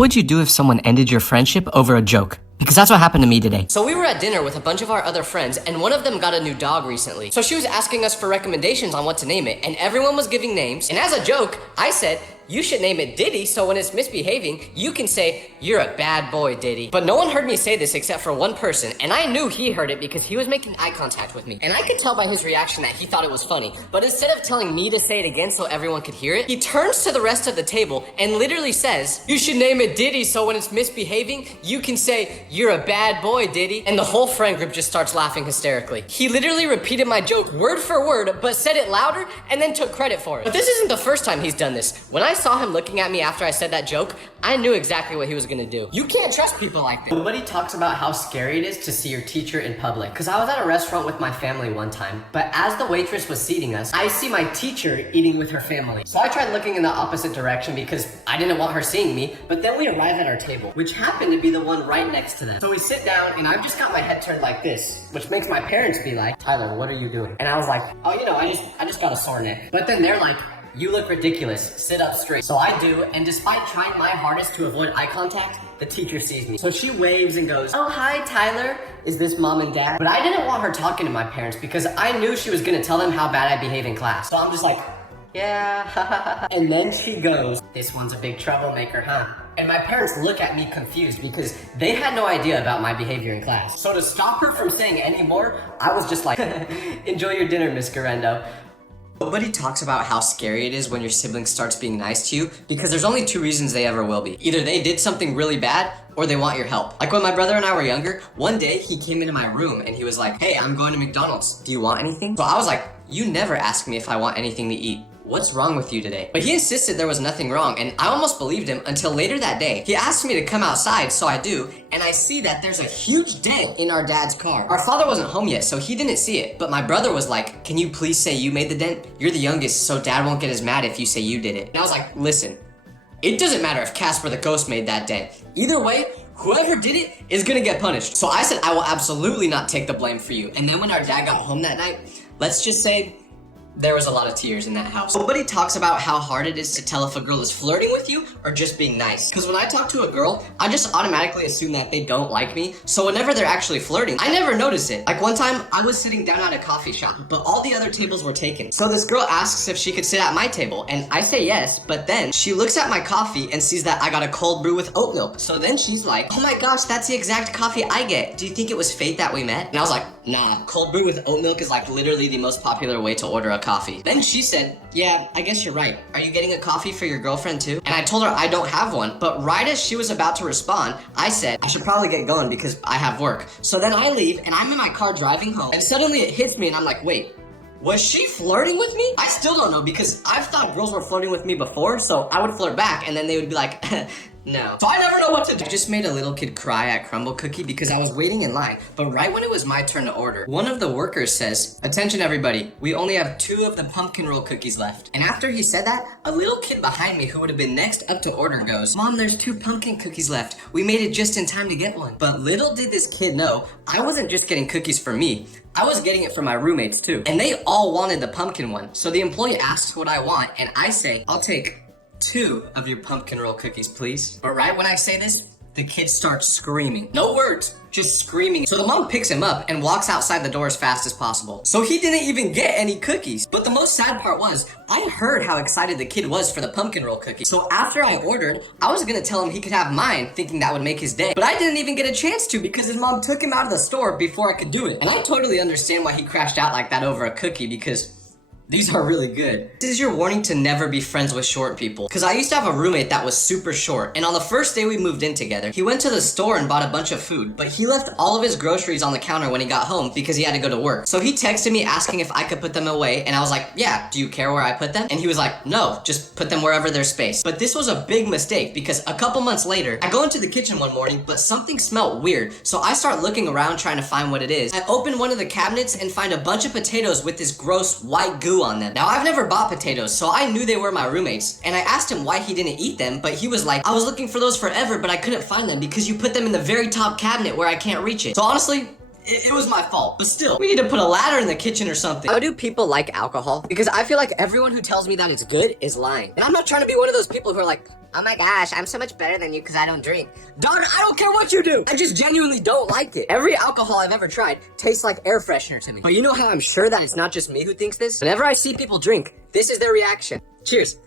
What would you do if someone ended your friendship over a joke? Because that's what happened to me today. So we were at dinner with a bunch of our other friends, and one of them got a new dog recently. So she was asking us for recommendations on what to name it, and everyone was giving names. And as a joke, I said, you should name it Diddy, so when it's misbehaving, you can say, you're a bad boy, Diddy. But no one heard me say this except for one person, and I knew he heard it because he was making eye contact with me. And I could tell by his reaction that he thought it was funny. But instead of telling me to say it again so everyone could hear it, he turns to the rest of the table and literally says, you should name it Diddy, so when it's misbehaving, you can say, you're a bad boy, Diddy. And the whole friend group just starts laughing hysterically. He literally repeated my joke word for word, but said it louder and then took credit for it. But this isn't the first time he's done this. When I saw him looking at me after I said that joke, I knew exactly what he was gonna do. You can't trust people like this. Nobody talks about how scary it is to see your teacher in public. Cause I was at a restaurant with my family one time, but as the waitress was seating us, I see my teacher eating with her family. So I tried looking in the opposite direction because I didn't want her seeing me, but then we arrive at our table, which happened to be the one right next to them. So we sit down and I've just got my head turned like this, which makes my parents be like, Tyler, what are you doing? And I was like, oh, I just got a sore neck. But then they're like, you look ridiculous, sit up straight. So I do, and despite trying my hardest to avoid eye contact, the teacher sees me. So she waves and goes, oh, hi, Tyler. Is this mom and dad? But I didn't want her talking to my parents because I knew she was gonna tell them how bad I behave in class. So I'm just like, yeah. And then she goes, this one's a big troublemaker, huh? And my parents look at me confused because they had no idea about my behavior in class. So to stop her from saying any more, I was just like, enjoy your dinner, Miss Garendo. Nobody talks about how scary it is when your sibling starts being nice to you because there's only two reasons they ever will be. Either they did something really bad or they want your help. Like when my brother and I were younger, one day he came into my room and he was like, hey, I'm going to McDonald's. Do you want anything? So I was like, you never ask me if I want anything to eat. What's wrong with you today? But he insisted there was nothing wrong, and I almost believed him until later that day. He asked me to come outside, so I do, and I see that there's a huge dent in our dad's car. Our father wasn't home yet, so he didn't see it, but my brother was like, can you please say you made the dent? You're the youngest, so dad won't get as mad if you say you did it. And I was like, listen, it doesn't matter if Casper the ghost made that dent. Either way, whoever did it is gonna get punished. So I said, I will absolutely not take the blame for you. And then when our dad got home that night, let's just say, there was a lot of tears in that house. Nobody talks about how hard it is to tell if a girl is flirting with you or just being nice. Because when I talk to a girl, I just automatically assume that they don't like me. So whenever they're actually flirting, I never notice it. Like one time, I was sitting down at a coffee shop, but all the other tables were taken. So this girl asks if she could sit at my table, and I say yes, but then she looks at my coffee and sees that I got a cold brew with oat milk. So then she's like, oh my gosh, that's the exact coffee I get. Do you think it was fate that we met? And I was like, nah, cold brew with oat milk is like literally the most popular way to order a coffee. Then she said, yeah, I guess you're right. Are you getting a coffee for your girlfriend too? And I told her I don't have one, but right as she was about to respond, I said, I should probably get going because I have work. So then I leave and I'm in my car driving home, and suddenly it hits me and I'm like, wait, was she flirting with me? I still don't know because I've thought girls were flirting with me before, so I would flirt back and then they would be like, no. So I never know what to do. I just made a little kid cry at Crumble Cookie because I was waiting in line, but right when it was my turn to order, one of the workers says, attention everybody, we only have 2 of the pumpkin roll cookies left. And after he said that, a little kid behind me who would have been next up to order goes, Mom, there's 2 pumpkin cookies left. We made it just in time to get one. But little did this kid know, I wasn't just getting cookies for me. I was getting it for my roommates too. And they all wanted the pumpkin one. So the employee asks what I want, and I say, I'll take 2 of your pumpkin roll cookies, please. But right when I say this, the kid starts screaming. No words, just screaming. So the mom picks him up and walks outside the door as fast as possible. So he didn't even get any cookies. But the most sad part was, I heard how excited the kid was for the pumpkin roll cookie. So after I ordered, I was gonna tell him he could have mine, thinking that would make his day. But I didn't even get a chance to because his mom took him out of the store before I could do it. And I totally understand why he crashed out like that over a cookie because these are really good. This is your warning to never be friends with short people. Cause I used to have a roommate that was super short, and on the first day we moved in together, he went to the store and bought a bunch of food, but he left all of his groceries on the counter when he got home because he had to go to work. So he texted me asking if I could put them away, and I was like, yeah, do you care where I put them? And he was like, no, just put them wherever there's space. But this was a big mistake because a couple months later, I go into the kitchen one morning, but something smelled weird. So I start looking around trying to find what it is. I open one of the cabinets and find a bunch of potatoes with this gross white goo on them. Now I've never bought potatoes, so I knew they were my roommates, and I asked him why he didn't eat them, but he was like, I was looking for those forever, but I couldn't find them because you put them in the very top cabinet where I can't reach it. So honestly, It was my fault, but still, we need to put a ladder in the kitchen or something. How do people like alcohol? Because I feel like everyone who tells me that it's good is lying. And I'm not trying to be one of those people who are like, oh my gosh, I'm so much better than you because I don't drink. Dog, I don't care what you do. I just genuinely don't like it. Every alcohol I've ever tried tastes like air freshener to me. But you know how I'm sure that it's not just me who thinks this? Whenever I see people drink, this is their reaction. Cheers.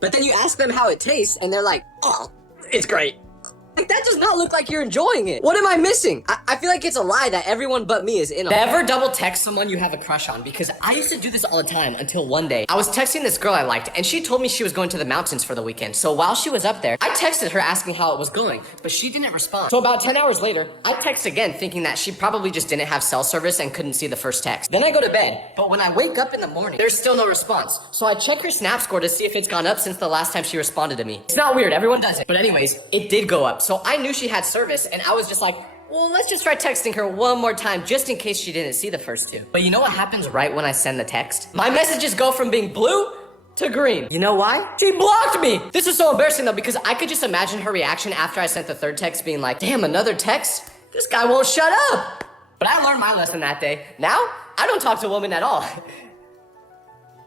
But then you ask them how it tastes, and they're like, oh, it's great. Like, that does not look like you're enjoying it. What am I missing? I feel like it's a lie that everyone but me is in on. Never double text someone you have a crush on, because I used to do this all the time until one day. I was texting this girl I liked, and she told me she was going to the mountains for the weekend. So while she was up there, I texted her asking how it was going, but she didn't respond. So about 10 hours later, I text again thinking that she probably just didn't have cell service and couldn't see the first text. Then I go to bed, but when I wake up in the morning, there's still no response. So I check her Snap score to see if it's gone up since the last time she responded to me. It's not weird, everyone does it. But anyways, it did go up. So I knew she had service, and I was just like, well, let's just try texting her one more time just in case she didn't see the first two. But you know what happens right when I send the text? My messages go from being blue to green. You know why? She blocked me! This is so embarrassing though, because I could just imagine her reaction after I sent the third text being like, damn, another text? This guy won't shut up! But I learned my lesson that day. Now, I don't talk to women at all.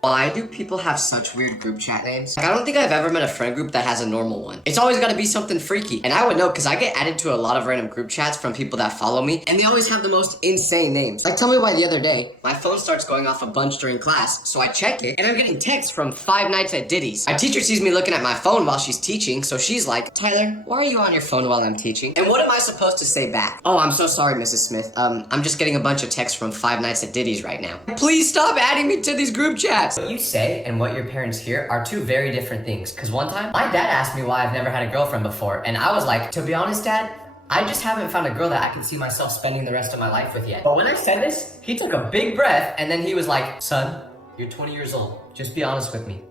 Why do people have such weird group chat names? Like, I don't think I've ever met a friend group that has a normal one. It's always gotta be something freaky. And I would know because I get added to a lot of random group chats from people that follow me, and they always have the most insane names. Like, tell me why the other day, my phone starts going off a bunch during class, so I check it, and I'm getting texts from 5 Nights at Diddy's. My teacher sees me looking at my phone while she's teaching, so she's like, Tyler, why are you on your phone while I'm teaching? And what am I supposed to say back? Oh, I'm so sorry, Mrs. Smith. I'm just getting a bunch of texts from 5 Nights at Diddy's right now. Please stop adding me to these group chats! What you say and what your parents hear are two very different things. Cause one time, my dad asked me why I've never had a girlfriend before, and I was like, to be honest, Dad, I just haven't found a girl that I can see myself spending the rest of my life with yet. But when I said this, he took a big breath, and then he was like, son, you're 20 years old. Just be honest with me.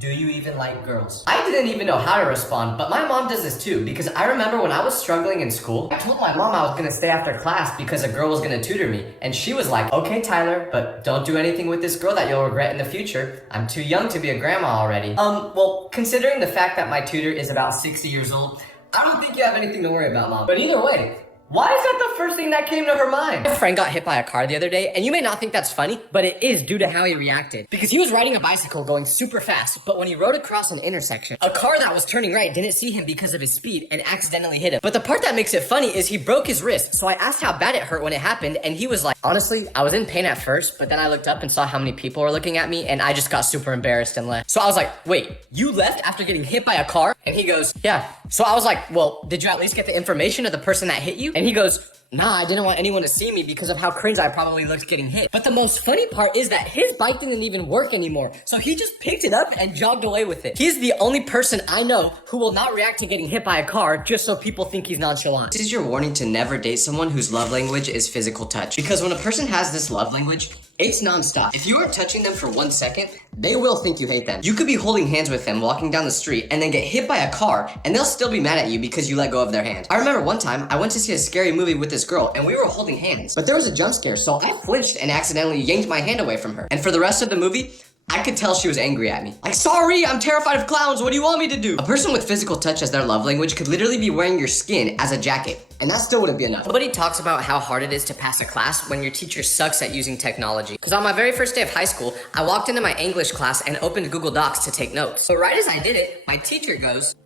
Do you even like girls? I didn't even know how to respond, but my mom does this too, because I remember when I was struggling in school, I told my mom I was gonna stay after class because a girl was gonna tutor me, and she was like, okay, Tyler, but don't do anything with this girl that you'll regret in the future. I'm too young to be a grandma already. Well, considering the fact that my tutor is about 60 years old, I don't think you have anything to worry about, Mom. But either way, why is that the first thing that came to her mind? My friend got hit by a car the other day, and you may not think that's funny, but it is due to how he reacted. Because he was riding a bicycle going super fast, but when he rode across an intersection, a car that was turning right didn't see him because of his speed and accidentally hit him. But the part that makes it funny is he broke his wrist, so I asked how bad it hurt when it happened, and he was like, honestly, I was in pain at first, but then I looked up and saw how many people were looking at me, and I just got super embarrassed and left. So I was like, wait, you left after getting hit by a car? And he goes, yeah. So I was like, well, did you at least get the information of the person that hit you? And he goes, nah, I didn't want anyone to see me because of how cringe I probably looked getting hit. But the most funny part is that his bike didn't even work anymore. So he just picked it up and jogged away with it. He's the only person I know who will not react to getting hit by a car just so people think he's nonchalant. This is your warning to never date someone whose love language is physical touch. Because when a person has this love language, it's nonstop. If you aren't touching them for 1 second, they will think you hate them. You could be holding hands with them walking down the street and then get hit by a car, and they'll still be mad at you because you let go of their hand. I remember one time I went to see a scary movie with this girl and we were holding hands, but there was a jump scare, so I flinched and accidentally yanked my hand away from her. And for the rest of the movie, I could tell she was angry at me. Like, sorry, I'm terrified of clowns, what do you want me to do? A person with physical touch as their love language could literally be wearing your skin as a jacket, and that still wouldn't be enough. Nobody talks about how hard it is to pass a class when your teacher sucks at using technology. Because on my very first day of high school, I walked into my English class and opened Google Docs to take notes. But right as I did it, my teacher goes,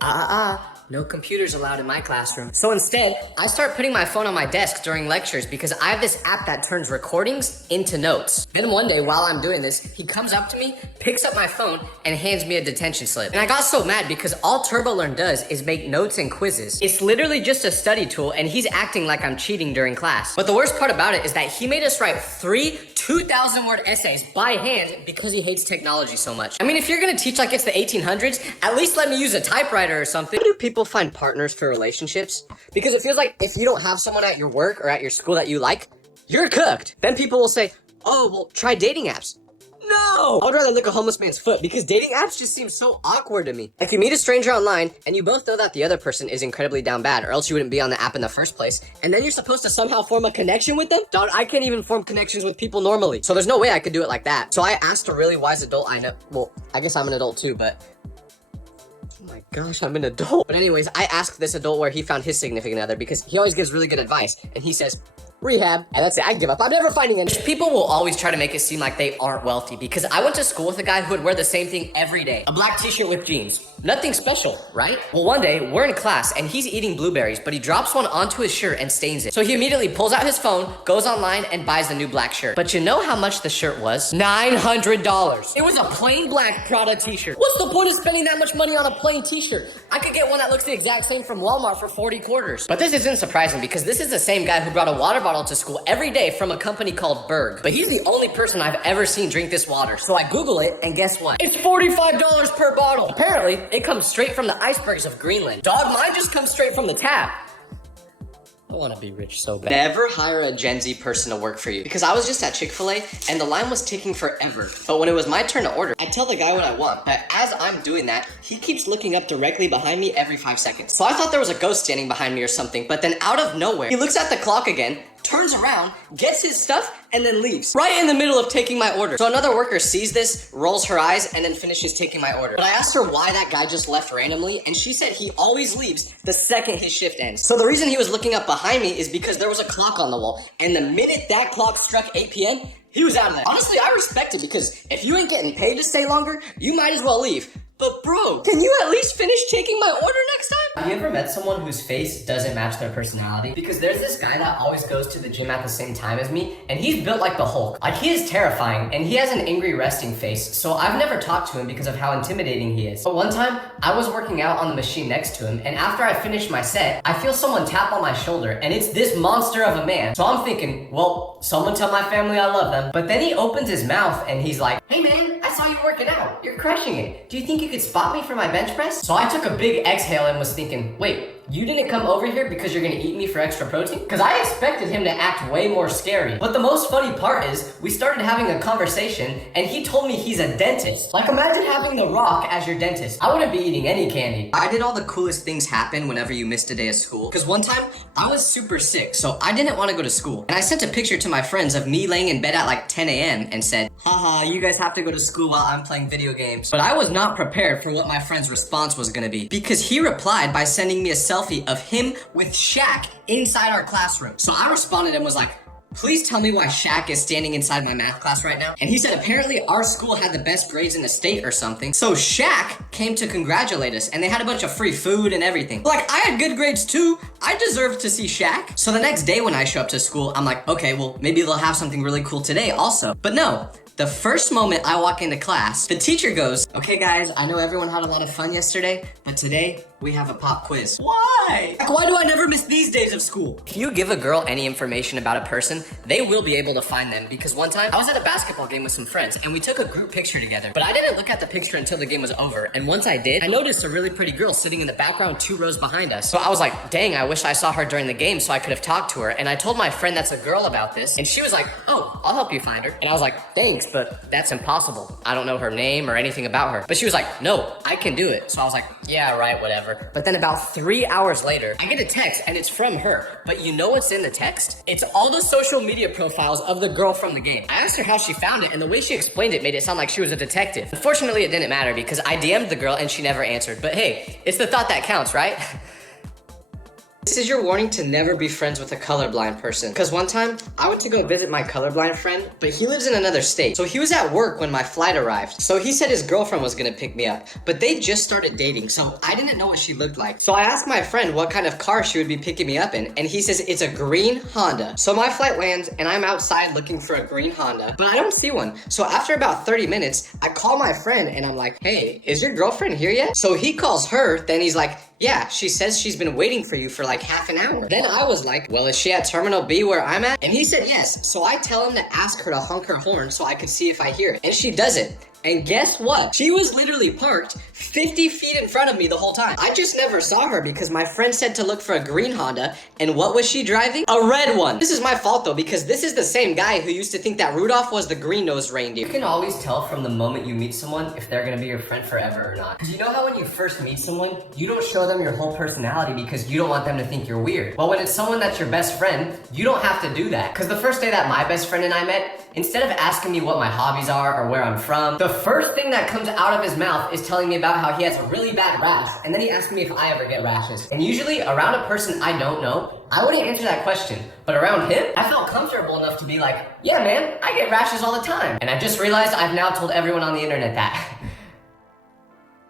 no computers allowed in my classroom. So instead, I start putting my phone on my desk during lectures because I have this app that turns recordings into notes. Then one day, while I'm doing this, he comes up to me, picks up my phone, and hands me a detention slip. And I got so mad because all TurboLearn does is make notes and quizzes. It's literally just a study tool, and he's acting like I'm cheating during class. But the worst part about it is that he made us write 3 2,000-word essays by hand because he hates technology so much. I mean, if you're gonna teach like it's the 1800s, at least let me use a typewriter or something. How do people find partners for relationships? Because it feels like if you don't have someone at your work or at your school that you like, you're cooked. Then people will say, oh, well, try dating apps. No! I would rather lick a homeless man's foot because dating apps just seem so awkward to me. Like, you meet a stranger online and you both know that the other person is incredibly down bad or else you wouldn't be on the app in the first place, and then you're supposed to somehow form a connection with them? Dog, I can't even form connections with people normally, so there's no way I could do it like that. So I asked a really wise adult I know, well, I guess I'm an adult too, but my gosh, I'm an adult. But anyways, I asked this adult where he found his significant other because he always gives really good advice. And he says, rehab. And that's it, I give up. I'm never finding any. People will always try to make it seem like they aren't wealthy because I went to school with a guy who would wear the same thing every day. A black t-shirt with jeans. Nothing special, right? Well, one day, we're in class and he's eating blueberries, but he drops one onto his shirt and stains it. So he immediately pulls out his phone, goes online, and buys the new black shirt. But you know how much the shirt was? $900. It was a plain black Prada t-shirt. What's the point of spending that much money on a plain t-shirt? I could get one that looks the exact same from Walmart for 40 quarters. But this isn't surprising because this is the same guy who brought a water bottle to school every day from a company called Berg. But he's the only person I've ever seen drink this water. So I Google it, and guess what? It's $45 per bottle. Apparently, it comes straight from the icebergs of Greenland. Dog, mine just comes straight from the tap. I want to be rich so bad. Never hire a Gen Z person to work for you. Because I was just at Chick-fil-A and the line was taking forever. But when it was my turn to order, I tell the guy what I want. But as I'm doing that, he keeps looking up directly behind me every 5 seconds. So I thought there was a ghost standing behind me or something. But then out of nowhere, he looks at the clock again, turns around, gets his stuff, and then leaves. Right in the middle of taking my order. So another worker sees this, rolls her eyes, and then finishes taking my order. But I asked her why that guy just left randomly, and she said he always leaves the second his shift ends. So the reason he was looking up behind me is because there was a clock on the wall, and the minute that clock struck 8 p.m., he was out of there. Honestly, I respect it because if you ain't getting paid to stay longer, you might as well leave. But bro, can you at least finish taking my order next time? Have you ever met someone whose face doesn't match their personality? Because there's this guy that always goes to the gym at the same time as me, and he's built like the Hulk. Like, he is terrifying, and he has an angry resting face, so I've never talked to him because of how intimidating he is. But one time, I was working out on the machine next to him, and after I finished my set, I feel someone tap on my shoulder, and it's this monster of a man. So I'm thinking, well, someone tell my family I love them. But then he opens his mouth, and he's like, hey man, I saw you working out. You're crushing it. Do you think you could spot me for my bench press? So I took a big exhale and was thinking, wait, you didn't come over here because you're gonna eat me for extra protein? Because I expected him to act way more scary. But the most funny part is, we started having a conversation and he told me he's a dentist. Like, imagine having The Rock as your dentist. I wouldn't be eating any candy. I did all the coolest things happen whenever you missed a day of school. Because one time, I was super sick, so I didn't want to go to school. And I sent a picture to my friends of me laying in bed at like 10 a.m. and said, haha, you guys have to go to school while I'm playing video games. But I was not prepared for what my friend's response was gonna be. Because he replied by sending me a selfie of him with Shaq inside our classroom. So I responded and was like, please tell me why Shaq is standing inside my math class right now. And he said apparently our school had the best grades in the state or something. So Shaq came to congratulate us and they had a bunch of free food and everything. Like, I had good grades too. I deserved to see Shaq. So the next day when I show up to school, I'm like, okay, well, maybe they'll have something really cool today also. But no. The first moment I walk into class, the teacher goes, okay guys, I know everyone had a lot of fun yesterday, but today we have a pop quiz. Why? Like, why do I never miss these days of school? If you give a girl any information about a person, they will be able to find them. Because one time, I was at a basketball game with some friends, and we took a group picture together. But I didn't look at the picture until the game was over. And once I did, I noticed a really pretty girl sitting in the background 2 rows behind us. So I was like, dang, I wish I saw her during the game so I could have talked to her. And I told my friend that's a girl about this, and she was like, oh, I'll help you find her. And I was like, thanks, but that's impossible. I don't know her name or anything about her. But she was like, no, I can do it. So I was like, yeah, right, whatever. But then about 3 hours later, I get a text and it's from her. But you know what's in the text? It's all the social media profiles of the girl from the game. I asked her how she found it, and the way she explained it made it sound like she was a detective. Unfortunately, it didn't matter because I DM'd the girl and she never answered. But hey, it's the thought that counts, right? This is your warning to never be friends with a colorblind person. Because one time, I went to go visit my colorblind friend, but he lives in another state. So he was at work when my flight arrived. So he said his girlfriend was gonna pick me up, but they just started dating, so I didn't know what she looked like. So I asked my friend what kind of car she would be picking me up in, and he says it's a green Honda. So my flight lands, and I'm outside looking for a green Honda, but I don't see one. So after about 30 minutes, I call my friend, and I'm like, hey, is your girlfriend here yet? So he calls her, then he's like, yeah, she says she's been waiting for you for like half an hour. Then I was like, well, is she at Terminal B where I'm at? And he said yes. So I tell him to ask her to honk her horn so I could see if I hear it. And she does it. And guess what? She was literally parked 50 feet in front of me the whole time. I just never saw her because my friend said to look for a green Honda, and what was she driving? A red one. This is my fault though, because this is the same guy who used to think that Rudolph was the green-nosed reindeer. You can always tell from the moment you meet someone if they're gonna be your friend forever or not. Because you know how when you first meet someone, you don't show them your whole personality because you don't want them to think you're weird. Well, when it's someone that's your best friend, you don't have to do that. Because the first day that my best friend and I met, instead of asking me what my hobbies are or where I'm from, the The first thing that comes out of his mouth is telling me about how he has a really bad rash, and then he asks me if I ever get rashes. And usually around a person I don't know, I wouldn't answer that question. But around him, I felt comfortable enough to be like, yeah man, I get rashes all the time. And I just realized I've now told everyone on the internet that.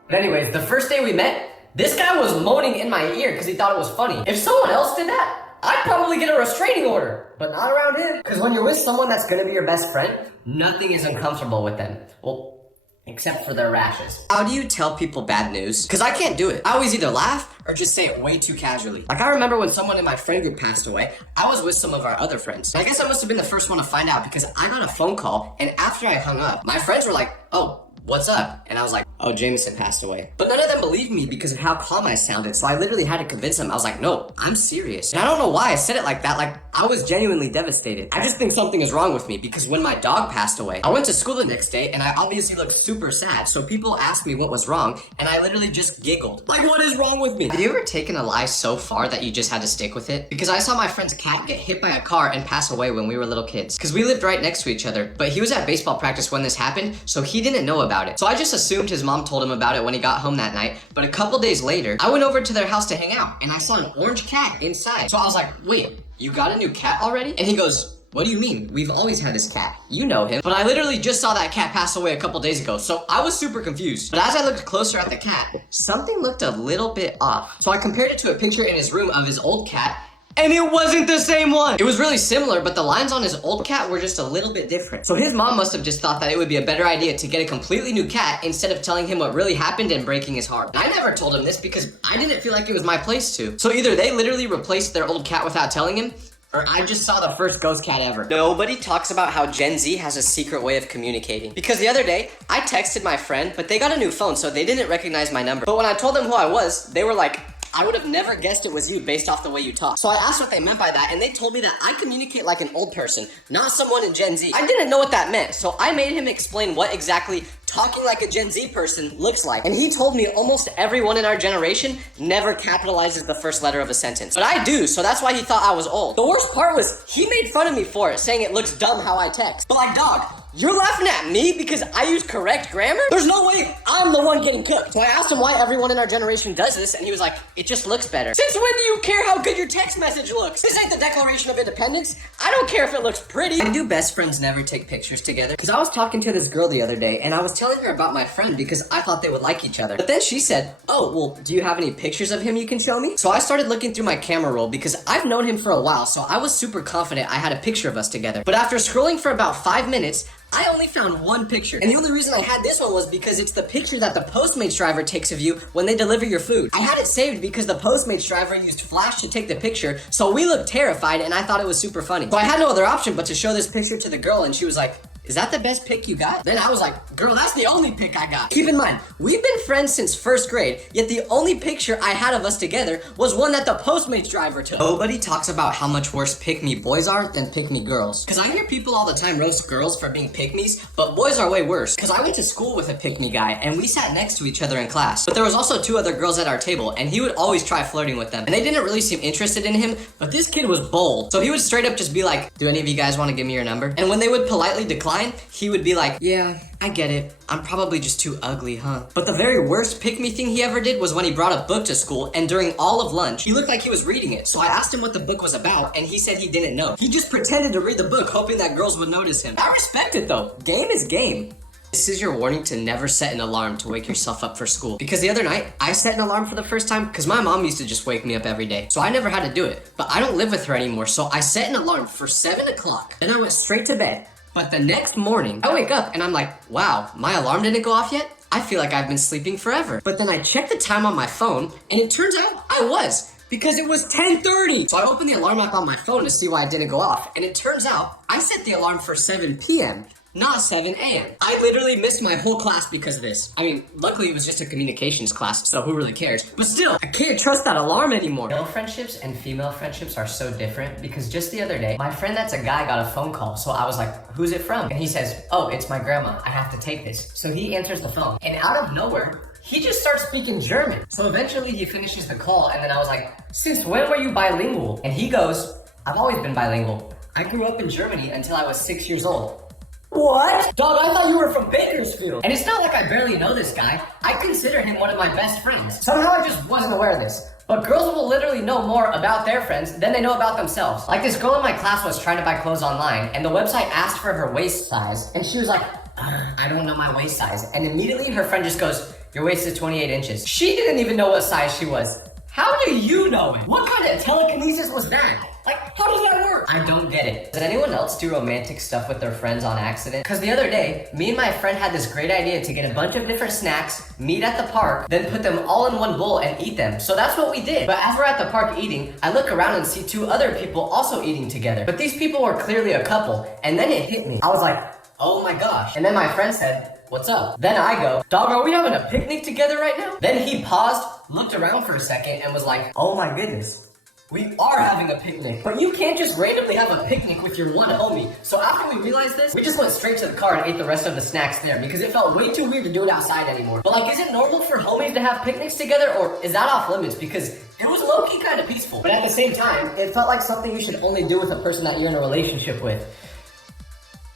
But anyways, the first day we met, this guy was moaning in my ear because he thought it was funny. If someone else did that, I'd probably get a restraining order, but not around him. Because when you're with someone that's gonna be your best friend, nothing is uncomfortable with them. Well, except for their rashes. How do you tell people bad news? Because I can't do it. I always either laugh or just say it way too casually. Like I remember when someone in my friend group passed away, I was with some of our other friends. And I guess I must have been the first one to find out because I got a phone call, and after I hung up, my friends were like, oh, what's up? And I was like, oh, Jameson passed away. But none of them believed me because of how calm I sounded, so I literally had to convince them. I was like, no, I'm serious. And I don't know why I said it like that, like I was genuinely devastated. I just think something is wrong with me because when my dog passed away, I went to school the next day and I obviously looked super sad, so people asked me what was wrong, and I literally just giggled. Like, what is wrong with me? Have you ever taken a lie so far that you just had to stick with it? Because I saw my friend's cat get hit by a car and pass away when we were little kids. Because we lived right next to each other, but he was at baseball practice when this happened, so he didn't know about it. So I just assumed his mom told him about it when he got home that night, but a couple days later, I went over to their house to hang out, and I saw an orange cat inside. So I was like, wait, you got a new cat already? And he goes, what do you mean? We've always had this cat. You know him. But I literally just saw that cat pass away a couple days ago, so I was super confused. But as I looked closer at the cat, something looked a little bit off. So I compared it to a picture in his room of his old cat, and it wasn't the same one. It was really similar, but the lines on his old cat were just a little bit different. So his mom must have just thought that it would be a better idea to get a completely new cat instead of telling him what really happened and breaking his heart. And I never told him this because I didn't feel like it was my place to. So either they literally replaced their old cat without telling him, or I just saw the first ghost cat ever. Nobody talks about how Gen Z has a secret way of communicating. Because the other day, I texted my friend, but they got a new phone, so they didn't recognize my number. But when I told them who I was, they were like, I would have never guessed it was you based off the way you talk. So I asked what they meant by that, and they told me that I communicate like an old person, not someone in Gen Z. I didn't know what that meant, so I made him explain what exactly talking like a Gen Z person looks like. And he told me almost everyone in our generation never capitalizes the first letter of a sentence. But I do, so that's why he thought I was old. The worst part was, he made fun of me for it, saying it looks dumb how I text. But like, dog, you're laughing at me because I use correct grammar? There's no way I'm the one getting cooked. So I asked him why everyone in our generation does this, and he was like, it just looks better. Since when do you care how good your text message looks? This ain't the Declaration of Independence. I don't care if it looks pretty. And do best friends never take pictures together? Because I was talking to this girl the other day, and I was telling her about my friend because I thought they would like each other. But then she said, oh, well, do you have any pictures of him you can show me? So I started looking through my camera roll because I've known him for a while, so I was super confident I had a picture of us together. But after scrolling for about 5 minutes, I only found one picture. And the only reason I had this one was because it's the picture that the Postmates driver takes of you when they deliver your food. I had it saved because the Postmates driver used flash to take the picture, so we looked terrified and I thought it was super funny. So I had no other option but to show this picture to the girl, and she was like, is that the best pic you got? Then I was like, girl, that's the only pic I got. Keep in mind, we've been friends since first grade, yet the only picture I had of us together was one that the Postmates driver took. Nobody talks about how much worse pick-me boys are than pick-me girls. Cause I hear people all the time roast girls for being pick-me's, but boys are way worse. Cause I went to school with a pick-me guy, and we sat next to each other in class. But there was also 2 other girls at our table, and he would always try flirting with them. And they didn't really seem interested in him, but this kid was bold. So he would straight up just be like, do any of you guys want to give me your number? And when they would politely decline, he would be like, yeah, I get it. I'm probably just too ugly, huh? But the very worst pick-me thing he ever did was when he brought a book to school, and during all of lunch, he looked like he was reading it. So I asked him what the book was about, and he said he didn't know. He just pretended to read the book, hoping that girls would notice him. I respect it though. Game is game. This is your warning to never set an alarm to wake yourself up for school. Because the other night, I set an alarm for the first time because my mom used to just wake me up every day. So I never had to do it. But I don't live with her anymore, so I set an alarm for 7 o'clock. Then I went straight to bed. But the next morning, I wake up and I'm like, wow, my alarm didn't go off yet? I feel like I've been sleeping forever. But then I checked the time on my phone, and it turns out I was. Because it was 10:30. So I opened the alarm app on my phone to see why it didn't go off. And it turns out I set the alarm for 7 p.m. not 7 a.m. I literally missed my whole class because of this. I mean, luckily it was just a communications class, so who really cares? But still, I can't trust that alarm anymore. Male friendships and female friendships are so different because just the other day, my friend that's a guy got a phone call. So I was like, who's it from? And he says, oh, it's my grandma. I have to take this. So he answers the phone, and out of nowhere, he just starts speaking German. So eventually he finishes the call, and then I was like, since when were you bilingual? And he goes, I've always been bilingual. I grew up in Germany until I was 6 years old. What? Dog, I thought you were from Bakersfield. And it's not like I barely know this guy. I consider him one of my best friends. Somehow I just wasn't aware of this. But girls will literally know more about their friends than they know about themselves. Like this girl in my class was trying to buy clothes online, and the website asked for her waist size, and she was like, I don't know my waist size. And immediately her friend just goes, your waist is 28 inches. She didn't even know what size she was. How do you know it? What kind of telekinesis was that? Like, how does that work? I don't get it. Did anyone else do romantic stuff with their friends on accident? Because the other day, me and my friend had this great idea to get a bunch of different snacks, meet at the park, then put them all in one bowl and eat them. So that's what we did. But as we're at the park eating, I look around and see two other people also eating together. But these people were clearly a couple. And then it hit me. I was like, oh my gosh. And then my friend said, what's up? Then I go, dog, are we having a picnic together right now? Then he paused, looked around for a second, and was like, oh my goodness. We are having a picnic, but you can't just randomly have a picnic with your one homie. So after we realized this, we just went straight to the car and ate the rest of the snacks there because it felt way too weird to do it outside anymore. But like, is it normal for homies to have picnics together, or is that off limits? Because it was low-key kind of peaceful. But at the same time, it felt like something you should only do with a person that you're in a relationship with.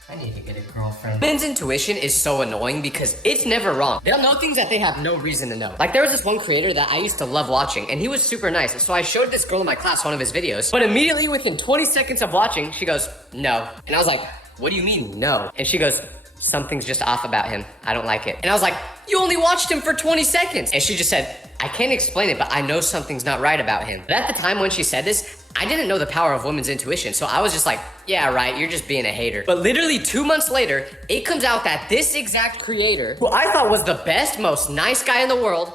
I need to get a girlfriend. Men's intuition is so annoying because it's never wrong. They'll know things that they have no reason to know. Like there was this one creator that I used to love watching, and he was super nice. So I showed this girl in my class one of his videos, but immediately within 20 seconds of watching, she goes, no. And I was like, what do you mean, no? And she goes, something's just off about him. I don't like it. And I was like, you only watched him for 20 seconds. And she just said, I can't explain it, but I know something's not right about him. But at the time when she said this, I didn't know the power of women's intuition, so I was just like, yeah, right, you're just being a hater. But literally 2 months later, it comes out that this exact creator, who I thought was the best, most nice guy in the world,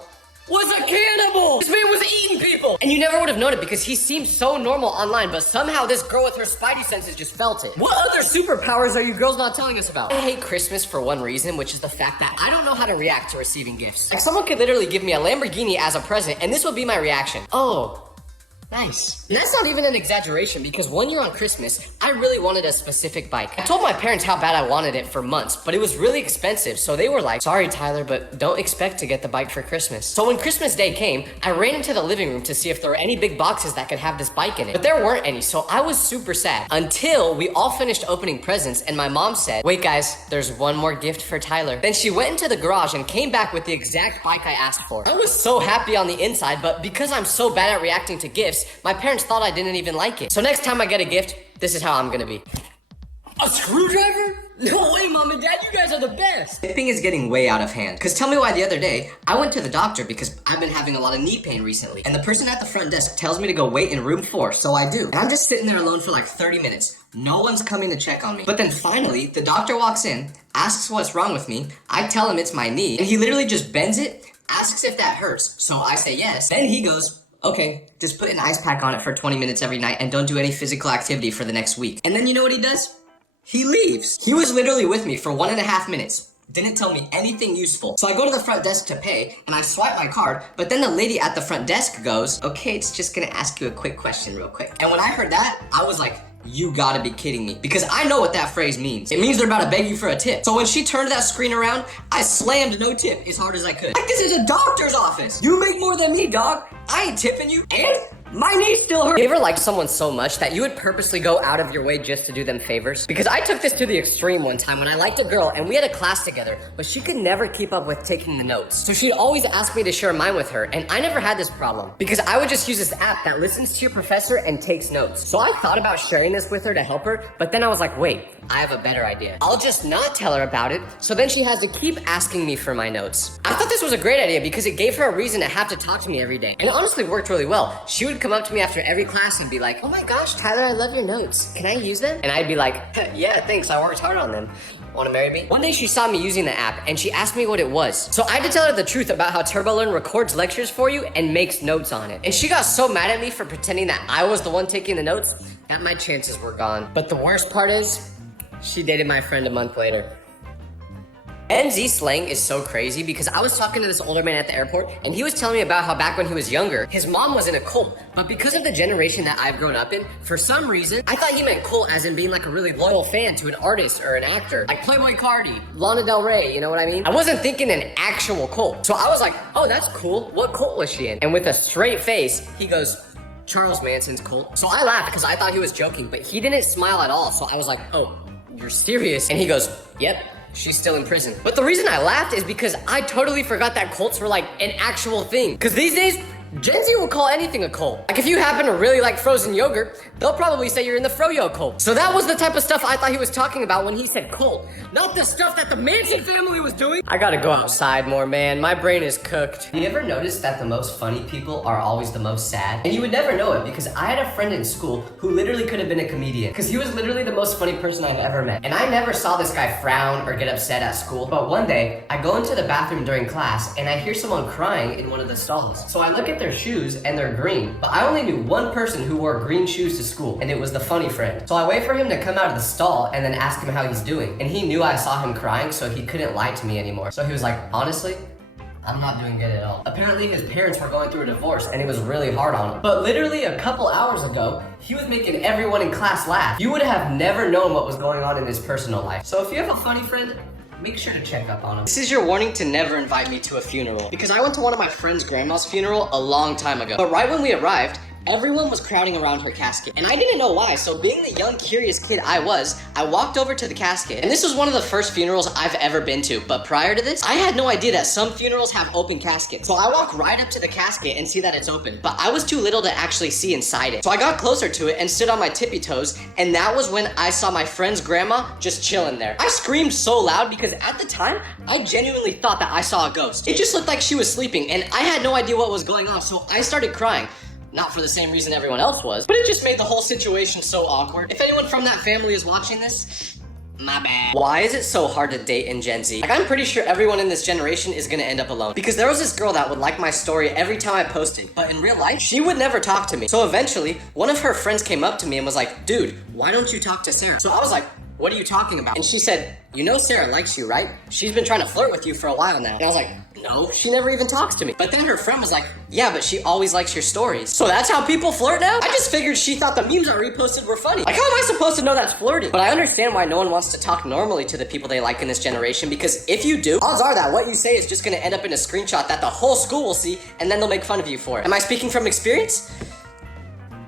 was a cannibal! This man was eating people! And you never would have known it because he seemed so normal online, but somehow this girl with her spidey senses just felt it. What other superpowers are you girls not telling us about? I hate Christmas for one reason, which is the fact that I don't know how to react to receiving gifts. Like someone could literally give me a Lamborghini as a present, and this would be my reaction. Oh. Nice. And that's not even an exaggeration because one year on Christmas, I really wanted a specific bike. I told my parents how bad I wanted it for months, but it was really expensive. So they were like, sorry, Tyler, but don't expect to get the bike for Christmas. So when Christmas Day came, I ran into the living room to see if there were any big boxes that could have this bike in it. But there weren't any, so I was super sad until we all finished opening presents and my mom said, wait guys, there's one more gift for Tyler. Then she went into the garage and came back with the exact bike I asked for. I was so happy on the inside, but because I'm so bad at reacting to gifts, my parents thought I didn't even like it. So next time I get a gift, this is how I'm gonna be. A screwdriver? No way, Mom and Dad, you guys are the best! Tipping is getting way out of hand. Cause tell me why the other day, I went to the doctor because I've been having a lot of knee pain recently. And the person at the front desk tells me to go wait in room 4, so I do. And I'm just sitting there alone for like 30 minutes. No one's coming to check on me. But then finally, the doctor walks in, asks what's wrong with me, I tell him it's my knee, and he literally just bends it, asks if that hurts. So I say yes. Then he goes, okay, just put an ice pack on it for 20 minutes every night and don't do any physical activity for the next week. And then you know what he does? He leaves. He was literally with me for 1.5 minutes. Didn't tell me anything useful. So I go to the front desk to pay and I swipe my card, but then the lady at the front desk goes, okay, it's just gonna ask you a quick question real quick. And when I heard that, I was like, you gotta be kidding me. Because I know what that phrase means. It means they're about to beg you for a tip. So when she turned that screen around, I slammed no tip as hard as I could. Like this is a doctor's office. You make more than me, dog. I ain't tipping you. And my knee still hurts. You ever liked someone so much that you would purposely go out of your way just to do them favors? Because I took this to the extreme one time when I liked a girl and we had a class together, but she could never keep up with taking the notes. So she'd always ask me to share mine with her, and I never had this problem because I would just use this app that listens to your professor and takes notes. So I thought about sharing this with her to help her, but then I was like, wait, I have a better idea. I'll just not tell her about it, so then she has to keep asking me for my notes. I thought this was a great idea because it gave her a reason to have to talk to me every day. And it honestly worked really well. She would come up to me after every class and be like, oh my gosh, Tyler, I love your notes. Can I use them? And I'd be like, yeah, thanks, I worked hard on them. Wanna marry me? One day she saw me using the app and she asked me what it was. So I had to tell her the truth about how TurboLearn records lectures for you and makes notes on it. And she got so mad at me for pretending that I was the one taking the notes that my chances were gone. But the worst part is, she dated my friend a month later. NZ slang is so crazy because I was talking to this older man at the airport and he was telling me about how back when he was younger, his mom was in a cult. But because of the generation that I've grown up in, for some reason, I thought he meant cult as in being like a really loyal fan to an artist or an actor. Like Playboy Cardi, Lana Del Rey, you know what I mean? I wasn't thinking an actual cult. So I was like, oh, that's cool. What cult was she in? And with a straight face, he goes, Charles Manson's cult. So I laughed because I thought he was joking, but he didn't smile at all. So I was like, oh, you're serious? And he goes, yep. She's still in prison. But the reason I laughed is because I totally forgot that cults were like an actual thing. Because these days, Gen Z will call anything a cult. Like if you happen to really like frozen yogurt, they'll probably say you're in the Froyo cult. So that was the type of stuff I thought he was talking about when he said cult, not the stuff that the Manson family was doing. I gotta go outside more, man. My brain is cooked. You ever notice that the most funny people are always the most sad? And you would never know it because I had a friend in school who literally could have been a comedian because he was literally the most funny person I've ever met. And I never saw this guy frown or get upset at school. But one day, I go into the bathroom during class and I hear someone crying in one of the stalls. So I look at their shoes and they're green. But I only knew one person who wore green shoes to school, and it was the funny friend. So I wait for him to come out of the stall and then ask him how he's doing. And he knew I saw him crying, so he couldn't lie to me anymore. So he was like, honestly, I'm not doing good at all. Apparently his parents were going through a divorce and it was really hard on him. But literally a couple hours ago, he was making everyone in class laugh. You would have never known what was going on in his personal life. So if you have a funny friend, make sure to check up on him. This is your warning to never invite me to a funeral. Because I went to one of my friend's grandma's funeral a long time ago. But right when we arrived, everyone was crowding around her casket. And I didn't know why, so being the young, curious kid I was, I walked over to the casket. And this was one of the first funerals I've ever been to. But prior to this, I had no idea that some funerals have open caskets. So I walk right up to the casket and see that it's open. But I was too little to actually see inside it. So I got closer to it and stood on my tippy toes. And that was when I saw my friend's grandma just chilling there. I screamed so loud because at the time, I genuinely thought that I saw a ghost. It just looked like she was sleeping and I had no idea what was going on. So I started crying. Not for the same reason everyone else was, but it just made the whole situation so awkward. If anyone from that family is watching this, my bad. Why is it so hard to date in Gen Z? Like, I'm pretty sure everyone in this generation is gonna end up alone. Because there was this girl that would like my story every time I posted, but in real life, she would never talk to me. So eventually, one of her friends came up to me and was like, dude, why don't you talk to Sarah? So I was like, what are you talking about? And she said, you know Sarah likes you, right? She's been trying to flirt with you for a while now. And I was like, no, she never even talks to me. But then her friend was like, yeah, but she always likes your stories. So that's how people flirt now? I just figured she thought the memes I reposted were funny. Like, how am I supposed to know that's flirting? But I understand why no one wants to talk normally to the people they like in this generation, because if you do, odds are that what you say is just gonna end up in a screenshot that the whole school will see, and then they'll make fun of you for it. Am I speaking from experience?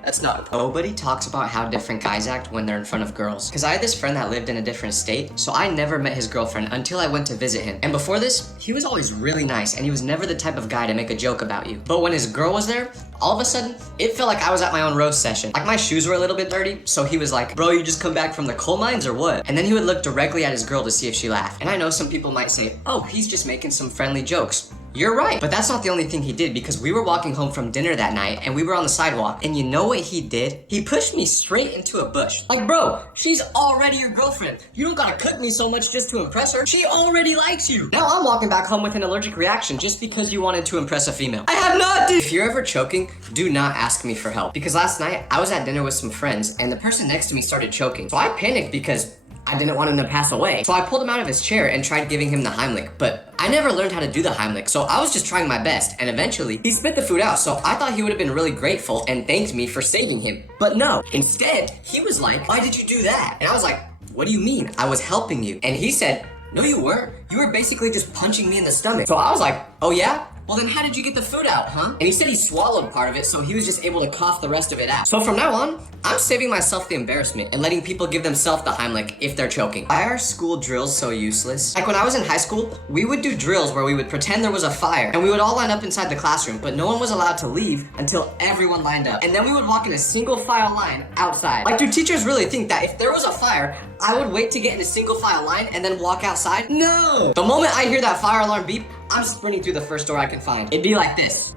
That's not. Nobody talks about how different guys act when they're in front of girls. Because I had this friend that lived in a different state, so I never met his girlfriend until I went to visit him. And before this, he was always really nice, and he was never the type of guy to make a joke about you. But when his girl was there, all of a sudden, it felt like I was at my own roast session. Like, my shoes were a little bit dirty, so he was like, bro, you just come back from the coal mines or what? And then he would look directly at his girl to see if she laughed. And I know some people might say, oh, he's just making some friendly jokes. You're right, but that's not the only thing he did, because we were walking home from dinner that night and we were on the sidewalk, and you know what he did? He pushed me straight into a bush. Like, bro, she's already your girlfriend. You don't gotta cook me so much just to impress her. She already likes you. Now I'm walking back home with an allergic reaction just because you wanted to impress a female. I have not, dude. If you're ever choking, do not ask me for help, because last night I was at dinner with some friends and the person next to me started choking. So I panicked because I didn't want him to pass away. So I pulled him out of his chair and tried giving him the Heimlich, but I never learned how to do the Heimlich, so I was just trying my best, and eventually, he spit the food out, so I thought he would have been really grateful and thanked me for saving him. But no, instead, he was like, why did you do that? And I was like, what do you mean? I was helping you. And he said, no you weren't. You were basically just punching me in the stomach. So I was like, oh yeah? Well then how did you get the food out, huh? And he said he swallowed part of it, so he was just able to cough the rest of it out. So from now on, I'm saving myself the embarrassment and letting people give themselves the Heimlich if they're choking. Why are school drills so useless? Like when I was in high school, we would do drills where we would pretend there was a fire and we would all line up inside the classroom, but no one was allowed to leave until everyone lined up. And then we would walk in a single file line outside. Like, do teachers really think that if there was a fire, I would wait to get in a single file line and then walk outside? No! The moment I hear that fire alarm beep, I'm sprinting through the first door I can find. It'd be like this.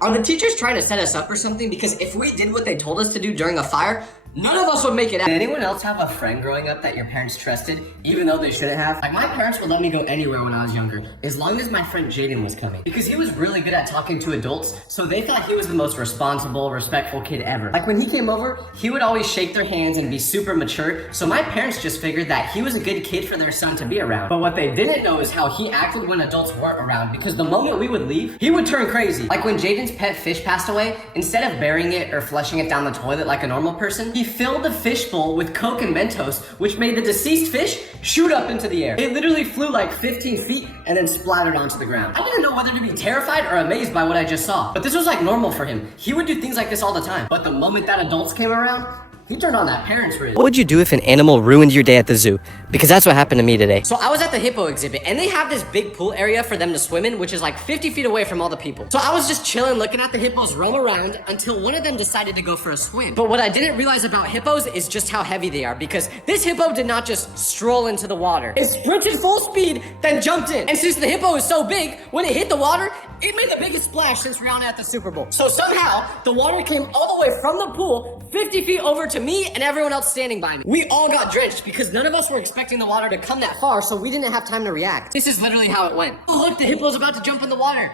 Are the teachers trying to set us up or something? Because if we did what they told us to do during a fire, none of us would make it out. Did anyone else have a friend growing up that your parents trusted, even though they shouldn't have? Like, my parents would let me go anywhere when I was younger, as long as my friend Jaden was coming. Because he was really good at talking to adults, so they thought he was the most responsible, respectful kid ever. Like, when he came over, he would always shake their hands and be super mature, so my parents just figured that he was a good kid for their son to be around. But what they didn't know is how he acted when adults weren't around, because the moment we would leave, he would turn crazy. Like when Jaden's pet fish passed away, instead of burying it or flushing it down the toilet like a normal person, he filled the fish bowl with Coke and Mentos, which made the deceased fish shoot up into the air. It literally flew like 15 feet and then splattered onto the ground. I didn't know whether to be terrified or amazed by what I just saw, but this was like normal for him. He would do things like this all the time. But the moment that adults came around, He turned on that parents' radio. What would you do if an animal ruined your day at the zoo? Because that's what happened to me today. So I was at the hippo exhibit, and they have this big pool area for them to swim in, which is like 50 feet away from all the people. So I was just chilling, looking at the hippos roam around until one of them decided to go for a swim. But what I didn't realize about hippos is just how heavy they are, because this hippo did not just stroll into the water. It sprinted full speed, then jumped in. And since the hippo is so big, when it hit the water, it made the biggest splash since Rihanna at the Super Bowl. So somehow, the water came all the way from the pool, 50 feet over to me and everyone else standing by me. We all got drenched because none of us were expecting the water to come that far, so we didn't have time to react. This is literally how it went. Oh, look, the hippo's about to jump in the water.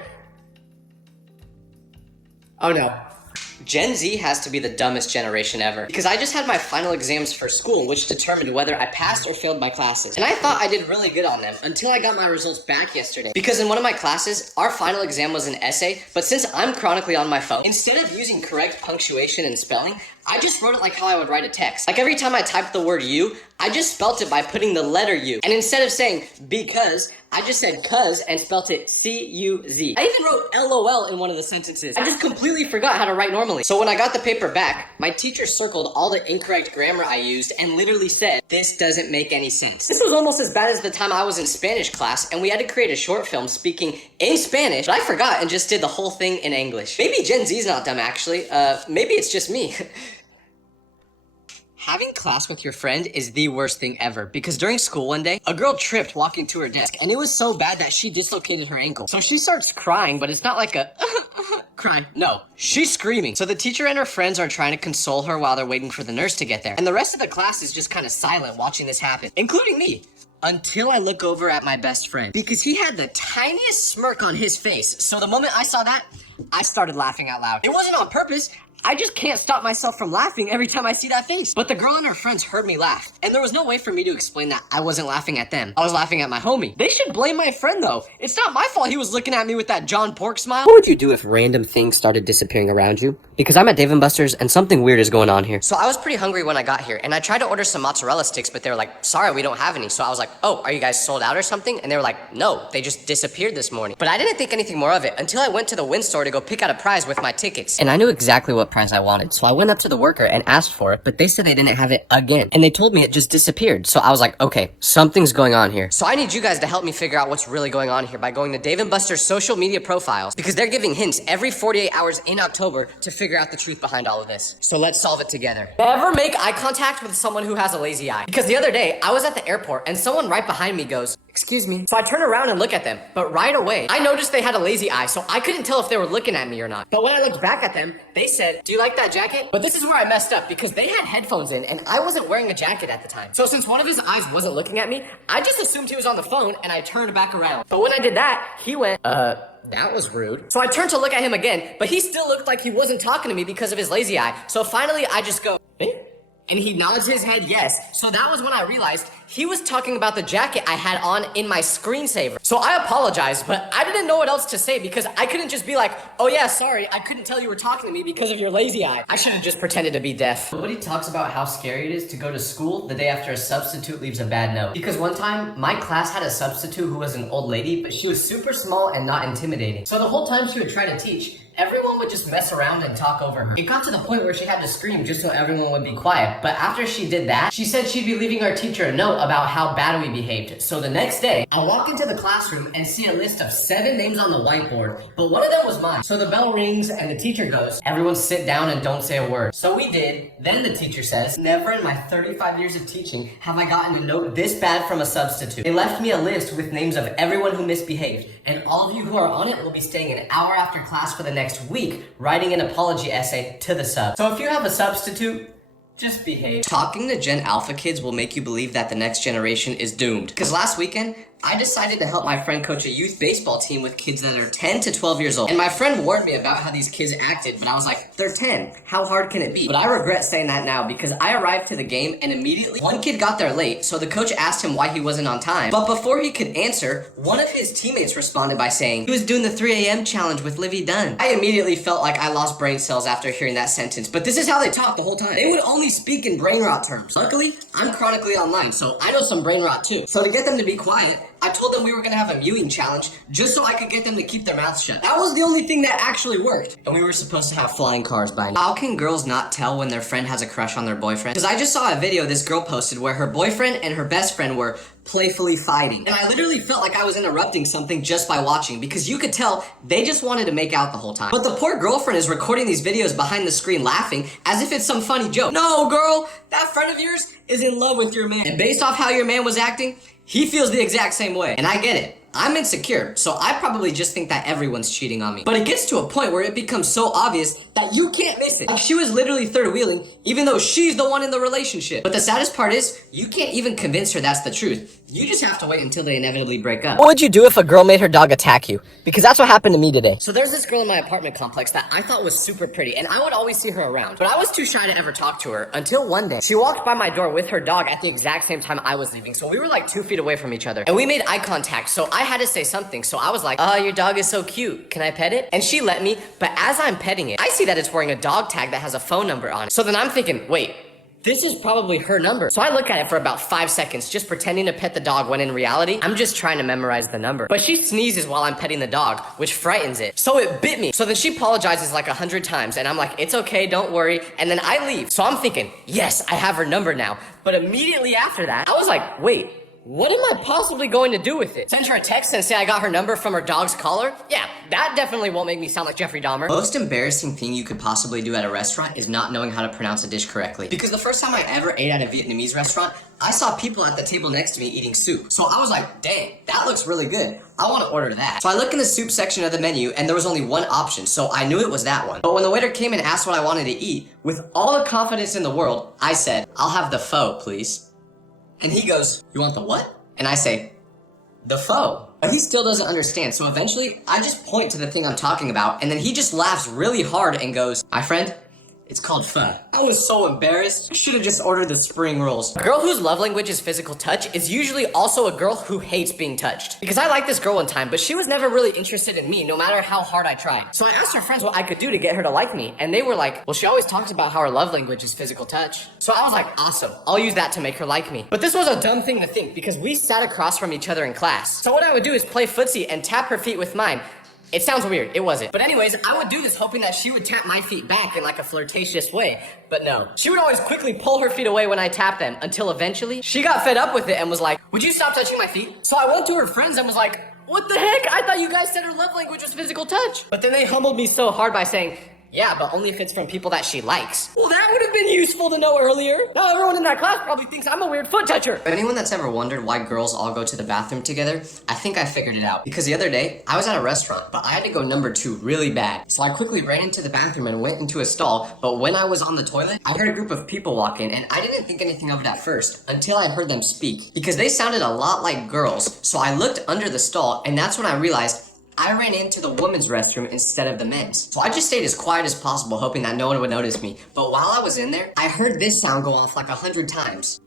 Oh no. Gen Z has to be the dumbest generation ever. Because I just had my final exams for school, which determined whether I passed or failed my classes. And I thought I did really good on them until I got my results back yesterday. Because in one of my classes, our final exam was an essay, but since I'm chronically on my phone, instead of using correct punctuation and spelling, I just wrote it like how I would write a text. Like every time I typed the word you, I just spelt it by putting the letter U. And instead of saying because, I just said cuz and spelt it C-U-Z. I even wrote LOL in one of the sentences. I just completely forgot how to write normally. So when I got the paper back, my teacher circled all the incorrect grammar I used and literally said, "This doesn't make any sense." This was almost as bad as the time I was in Spanish class and we had to create a short film speaking in Spanish, but I forgot and just did the whole thing in English. Maybe Gen Z's not dumb actually. Maybe it's just me. Having class with your friend is the worst thing ever because during school one day, a girl tripped walking to her desk and it was so bad that she dislocated her ankle. So she starts crying, but it's not like a cry. No, she's screaming. So the teacher and her friends are trying to console her while they're waiting for the nurse to get there. And the rest of the class is just kind of silent watching this happen, including me. Until I look over at my best friend because he had the tiniest smirk on his face. So the moment I saw that, I started laughing out loud. It wasn't on purpose. I just can't stop myself from laughing every time I see that face. But the girl and her friends heard me laugh. And there was no way for me to explain that I wasn't laughing at them. I was laughing at my homie. They should blame my friend though. It's not my fault he was looking at me with that John Pork smile. What would you do if random things started disappearing around you? Because I'm at Dave & Buster's and something weird is going on here. So I was pretty hungry when I got here and I tried to order some mozzarella sticks, but they were like, "Sorry, we don't have any." So I was like, "Oh, are you guys sold out or something?" And they were like, "No, they just disappeared this morning." But I didn't think anything more of it until I went to the Win store to go pick out a prize with my tickets. And I knew exactly what prize I wanted. So I went up to the worker and asked for it, but they said they didn't have it again. And they told me it just disappeared. So I was like, okay, something's going on here. So I need you guys to help me figure out what's really going on here by going to Dave & Buster's social media profiles because they're giving hints every 48 hours in October to figure out the truth behind all of this. So let's solve it together. Never make eye contact with someone who has a lazy eye. Because the other day, I was at the airport and someone right behind me goes, "Excuse me." So I turn around and look at them, but right away, I noticed they had a lazy eye, so I couldn't tell if they were looking at me or not. But when I looked back at them, they said, "Do you like that jacket?" But this is where I messed up because they had headphones in and I wasn't wearing a jacket at the time. So since one of his eyes wasn't looking at me, I just assumed he was on the phone and I turned back around. But when I did that, he went, that was rude. So I turned to look at him again, but he still looked like he wasn't talking to me because of his lazy eye. So finally, I just go, "Eh?" And he nods his head yes. So that was when I realized he was talking about the jacket I had on in my screensaver. So I apologized, but I didn't know what else to say because I couldn't just be like, "Oh yeah, sorry, I couldn't tell you were talking to me because of your lazy eye." I should have just pretended to be deaf. Nobody talks about how scary it is to go to school the day after a substitute leaves a bad note. Because one time, my class had a substitute who was an old lady, but she was super small and not intimidating. So the whole time she would try to teach, everyone would just mess around and talk over her. It got to the point where she had to scream just so everyone would be quiet. But after she did that, she said she'd be leaving our teacher a note about how bad we behaved. So the next day, I walk into the classroom and see a list of 7 names on the whiteboard, but one of them was mine. So the bell rings and the teacher goes, "Everyone sit down and don't say a word." So we did. Then the teacher says, "Never in my 35 years of teaching have I gotten a note this bad from a substitute." They left me a list with names of everyone who misbehaved, and all of you who are on it will be staying an hour after class for the next week writing an apology essay to the sub. So if you have a substitute, just behave. Talking to Gen Alpha kids will make you believe that the next generation is doomed. Because last weekend, I decided to help my friend coach a youth baseball team with kids that are 10 to 12 years old. And my friend warned me about how these kids acted, but I was like, they're 10. How hard can it be? But I regret saying that now because I arrived to the game and immediately one kid got there late, so the coach asked him why he wasn't on time. But before he could answer, one of his teammates responded by saying, he was doing the 3 a.m. challenge with Livy Dunn. I immediately felt like I lost brain cells after hearing that sentence, but this is how they talk the whole time. They would only speak in brain rot terms. Luckily, I'm chronically online, so I know some brain rot too. So to get them to be quiet, I told them we were gonna have a mewing challenge just so I could get them to keep their mouths shut. That was the only thing that actually worked. And we were supposed to have flying cars by now. How can girls not tell when their friend has a crush on their boyfriend? Because I just saw a video this girl posted where her boyfriend and her best friend were playfully fighting. And I literally felt like I was interrupting something just by watching because you could tell they just wanted to make out the whole time. But the poor girlfriend is recording these videos behind the screen laughing as if it's some funny joke. No, girl, that friend of yours is in love with your man. And based off how your man was acting, he feels the exact same way. And I get it. I'm insecure, so I probably just think that everyone's cheating on me. But it gets to a point where it becomes so obvious that you can't miss it. Like she was literally third wheeling, even though she's the one in the relationship. But the saddest part is, you can't even convince her that's the truth. You just have to wait until they inevitably break up. What would you do if a girl made her dog attack you? Because that's what happened to me today. So there's this girl in my apartment complex that I thought was super pretty, and I would always see her around. But I was too shy to ever talk to her until one day. She walked by my door with her dog at the exact same time I was leaving. So we were like 2 feet away from each other. And we made eye contact, so I had to say something. So I was like, oh, your dog is so cute. Can I pet it? And she let me, but as I'm petting it, I see that it's wearing a dog tag that has a phone number on it. So then I'm thinking, wait, this is probably her number. So I look at it for about 5 seconds, just pretending to pet the dog when in reality, I'm just trying to memorize the number. But she sneezes while I'm petting the dog, which frightens it. So it bit me. So then she apologizes like 100 times and I'm like, it's okay, don't worry. And then I leave. So I'm thinking, yes, I have her number now. But immediately after that, I was like, wait, what am I possibly going to do with it? Send her a text and say I got her number from her dog's collar? Yeah, that definitely won't make me sound like Jeffrey Dahmer. Most embarrassing thing you could possibly do at a restaurant is not knowing how to pronounce a dish correctly. Because the first time I ever ate at a Vietnamese restaurant, I saw people at the table next to me eating soup. So I was like, dang, that looks really good. I want to order that. So I look in the soup section of the menu and there was only one option, so I knew it was that one. But when the waiter came and asked what I wanted to eat, with all the confidence in the world, I said, I'll have the pho, please. And he goes, you want the what? And I say, the pho. But he still doesn't understand, so eventually, I just point to the thing I'm talking about, and then he just laughs really hard and goes, my friend, it's called pho. I was so embarrassed. I should have just ordered the spring rolls. A girl whose love language is physical touch is usually also a girl who hates being touched. Because I liked this girl one time, but she was never really interested in me, no matter how hard I tried. So I asked her friends what I could do to get her to like me, and they were like, well, she always talks about how her love language is physical touch. So I was like, awesome, I'll use that to make her like me. But this was a dumb thing to think, because we sat across from each other in class. So what I would do is play footsie and tap her feet with mine. It sounds weird, it wasn't. But anyways, I would do this hoping that she would tap my feet back in like a flirtatious way. But no. She would always quickly pull her feet away when I tapped them, until eventually, she got fed up with it and was like, would you stop touching my feet? So I went to her friends and was like, what the heck? I thought you guys said her love language was physical touch. But then they humbled me so hard by saying, yeah, but only if it's from people that she likes. Well, that would have been useful to know earlier. Now everyone in that class probably thinks I'm a weird foot toucher. For anyone that's ever wondered why girls all go to the bathroom together, I think I figured it out. Because the other day, I was at a restaurant, but I had to go number 2 really bad. So I quickly ran into the bathroom and went into a stall, but when I was on the toilet, I heard a group of people walk in, and I didn't think anything of it at first, until I heard them speak. Because they sounded a lot like girls, so I looked under the stall, and that's when I realized I ran into the women's restroom instead of the men's. So I just stayed as quiet as possible, hoping that no one would notice me. But while I was in there, I heard this sound go off like 100 times.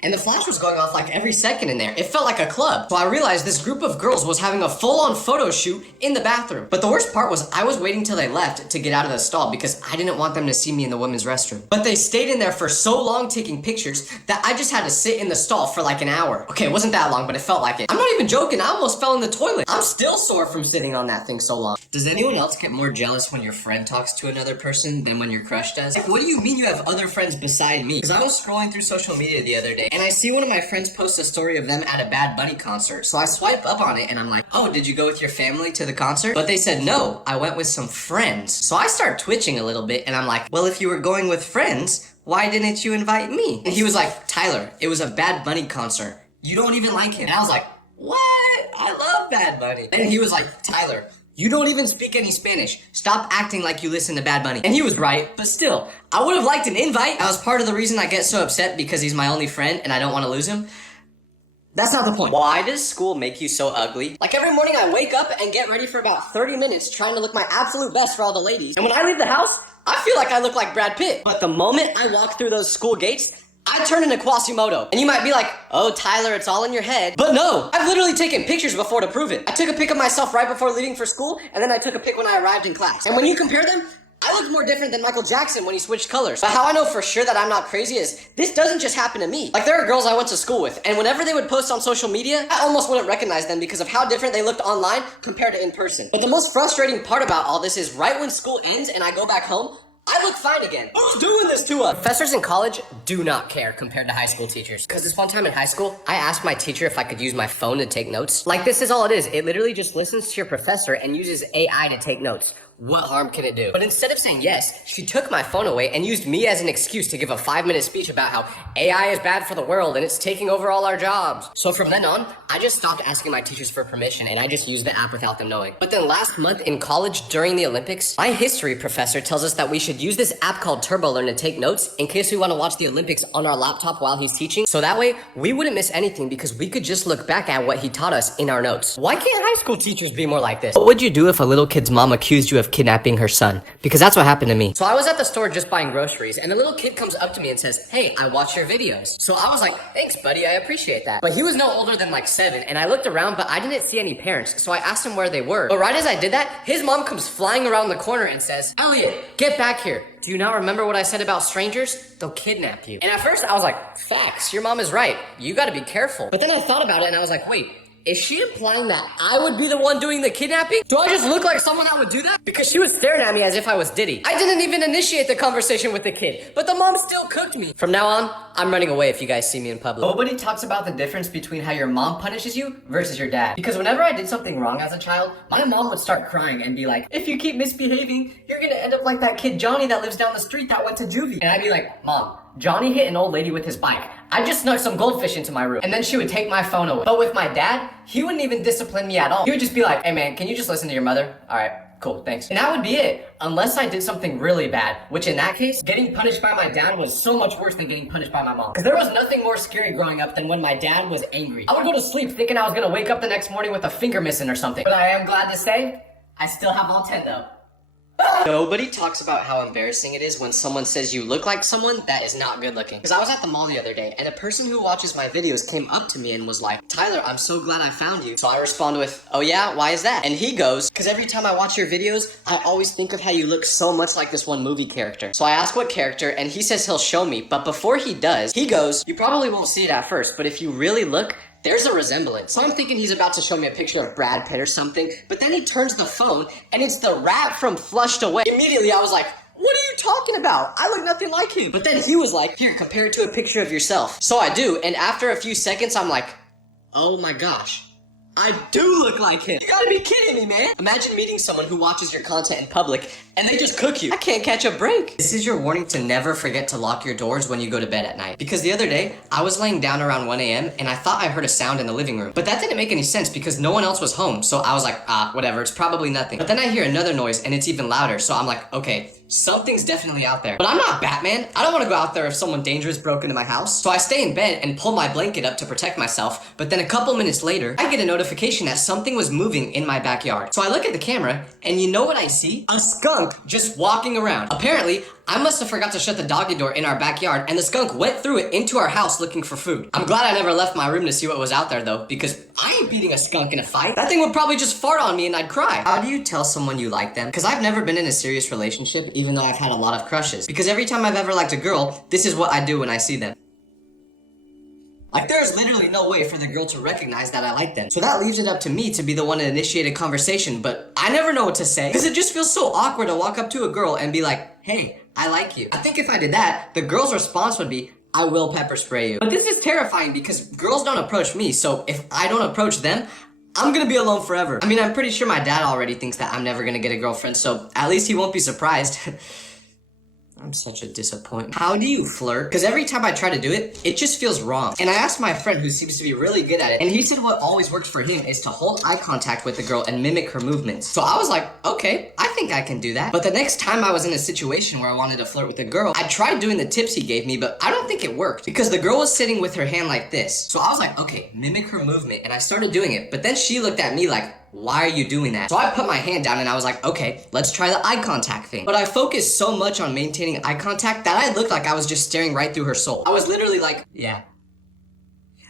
And the flash was going off like every second in there. It felt like a club. So I realized this group of girls was having a full-on photo shoot in the bathroom. But the worst part was I was waiting till they left to get out of the stall because I didn't want them to see me in the women's restroom. But they stayed in there for so long taking pictures that I just had to sit in the stall for like an hour. Okay, it wasn't that long, but it felt like it. I'm not even joking, I almost fell in the toilet. I'm still sore from sitting on that thing so long. Does anyone else get more jealous when your friend talks to another person than when your crush does? Like, what do you mean you have other friends beside me? Because I was scrolling through social media the other day, and I see one of my friends post a story of them at a Bad Bunny concert. So I swipe up on it and I'm like, oh, did you go with your family to the concert? But they said, no, I went with some friends. So I start twitching a little bit and I'm like, well, if you were going with friends, why didn't you invite me? And he was like, Tyler, it was a Bad Bunny concert. You don't even like him. And I was like, what? I love Bad Bunny. And he was like, Tyler, you don't even speak any Spanish. Stop acting like you listen to Bad Bunny. And he was right, but still, I would have liked an invite. That was part of the reason I get so upset because he's my only friend and I don't want to lose him. That's not the point. Why does school make you so ugly? Like every morning I wake up and get ready for about 30 minutes trying to look my absolute best for all the ladies. And when I leave the house, I feel like I look like Brad Pitt. But the moment I walk through those school gates, I turn into Quasimodo. And you might be like, oh, Tyler, it's all in your head. But no, I've literally taken pictures before to prove it. I took a pic of myself right before leaving for school, and then I took a pic when I arrived in class. And when you compare them, I look more different than Michael Jackson when he switched colors. But how I know for sure that I'm not crazy is, this doesn't just happen to me. Like, there are girls I went to school with, and whenever they would post on social media, I almost wouldn't recognize them because of how different they looked online compared to in person. But the most frustrating part about all this is right when school ends and I go back home, I look fine again. Who's doing this to us? Professors in college do not care compared to high school teachers. Because this one time in high school, I asked my teacher if I could use my phone to take notes. Like, this is all it is. It literally just listens to your professor and uses AI to take notes. What harm can it do? But instead of saying yes, she took my phone away and used me as an excuse to give a 5-minute speech about how AI is bad for the world and it's taking over all our jobs. So from then on, I just stopped asking my teachers for permission and I just used the app without them knowing. But then last month in college during the Olympics, my history professor tells us that we should use this app called TurboLearn to take notes in case we want to watch the Olympics on our laptop while he's teaching. So that way, we wouldn't miss anything because we could just look back at what he taught us in our notes. Why can't high school teachers be more like this? What would you do if a little kid's mom accused you of kidnapping her son? Because that's what happened to me. So I was at the store just buying groceries and the little kid comes up to me and says, "Hey, I watch your videos." So I was like, "Thanks, buddy, I appreciate that." But he was no older than like 7 and I looked around but I didn't see any parents. So I asked him where they were. But right as I did that, his mom comes flying around the corner and says, "Elliot, get back here. Do you not remember what I said about strangers? They'll kidnap you." And at first I was like, facts, your mom is right. You gotta be careful. But then I thought about it and I was like, wait, is she implying that I would be the one doing the kidnapping? Do I just look like someone that would do that? Because she was staring at me as if I was Diddy. I didn't even initiate the conversation with the kid, but the mom still cooked me. From now on, I'm running away if you guys see me in public. Nobody talks about the difference between how your mom punishes you versus your dad. Because whenever I did something wrong as a child, my mom would start crying and be like, "If you keep misbehaving, you're gonna end up like that kid Johnny that lives down the street that went to juvie." And I'd be like, "Mom, Johnny hit an old lady with his bike. I just snuck some goldfish into my room." And then she would take my phone away. But with my dad, he wouldn't even discipline me at all. He would just be like, "Hey man, can you just listen to your mother? All right, cool, thanks." And that would be it. Unless I did something really bad, which in that case, getting punished by my dad was so much worse than getting punished by my mom. Because there was nothing more scary growing up than when my dad was angry. I would go to sleep thinking I was gonna wake up the next morning with a finger missing or something. But I am glad to say, I still have all 10 though. Nobody talks about how embarrassing it is when someone says you look like someone that is not good looking. Because I was at the mall the other day, and a person who watches my videos came up to me and was like, "Tyler, I'm so glad I found you." So I respond with, "Oh yeah, why is that?" And he goes, "Because every time I watch your videos, I always think of how you look so much like this one movie character." So I ask what character, and he says he'll show me, but before he does, he goes, "You probably won't see it at first, but if you really look, there's a resemblance." So I'm thinking he's about to show me a picture of Brad Pitt or something, but then he turns the phone, and it's the rat from Flushed Away. Immediately I was like, "What are you talking about? I look nothing like him." But then he was like, "Here, compare it to a picture of yourself." So I do, and after a few seconds, I'm like, oh my gosh, I do look like him. You gotta be kidding me, man. Imagine meeting someone who watches your content in public and they just cook you. I can't catch a break. This is your warning to never forget to lock your doors when you go to bed at night. Because the other day, I was laying down around 1 a.m. and I thought I heard a sound in the living room. But that didn't make any sense because no one else was home. So I was like, whatever, it's probably nothing. But then I hear another noise and it's even louder. So I'm like, okay, something's definitely out there. But I'm not Batman. I don't want to go out there if someone dangerous broke into my house. So I stay in bed and pull my blanket up to protect myself. But then a couple minutes later, I get a notification that something was moving in my backyard. So I look at the camera and you know what I see? A skunk just walking around. Apparently, I must have forgot to shut the doggy door in our backyard and the skunk went through it into our house looking for food. I'm glad I never left my room to see what was out there though, because I ain't beating a skunk in a fight. That thing would probably just fart on me and I'd cry. How do you tell someone you like them? Because I've never been in a serious relationship, even though I've had a lot of crushes. Because every time I've ever liked a girl, this is what I do when I see them. Like, there's literally no way for the girl to recognize that I like them. So that leaves it up to me to be the one to initiate a conversation, but I never know what to say. Because it just feels so awkward to walk up to a girl and be like, "Hey, I like you." I think if I did that, the girl's response would be, "I will pepper spray you." But this is terrifying because girls don't approach me, so if I don't approach them, I'm gonna be alone forever. I mean, I'm pretty sure my dad already thinks that I'm never gonna get a girlfriend, so at least he won't be surprised. I'm such a disappointment. How do you flirt? Because every time I try to do it, it just feels wrong. And I asked my friend who seems to be really good at it, and he said what always works for him is to hold eye contact with the girl and mimic her movements. So I was like, okay, I think I can do that. But the next time I was in a situation where I wanted to flirt with a girl, I tried doing the tips he gave me, but I don't think it worked. Because the girl was sitting with her hand like this. So I was like, okay, mimic her movement, and I started doing it. But then she looked at me like, "Why are you doing that?" So I put my hand down and I was like, okay, let's try the eye contact thing. But I focused so much on maintaining eye contact that I looked like I was just staring right through her soul. I was literally like, yeah.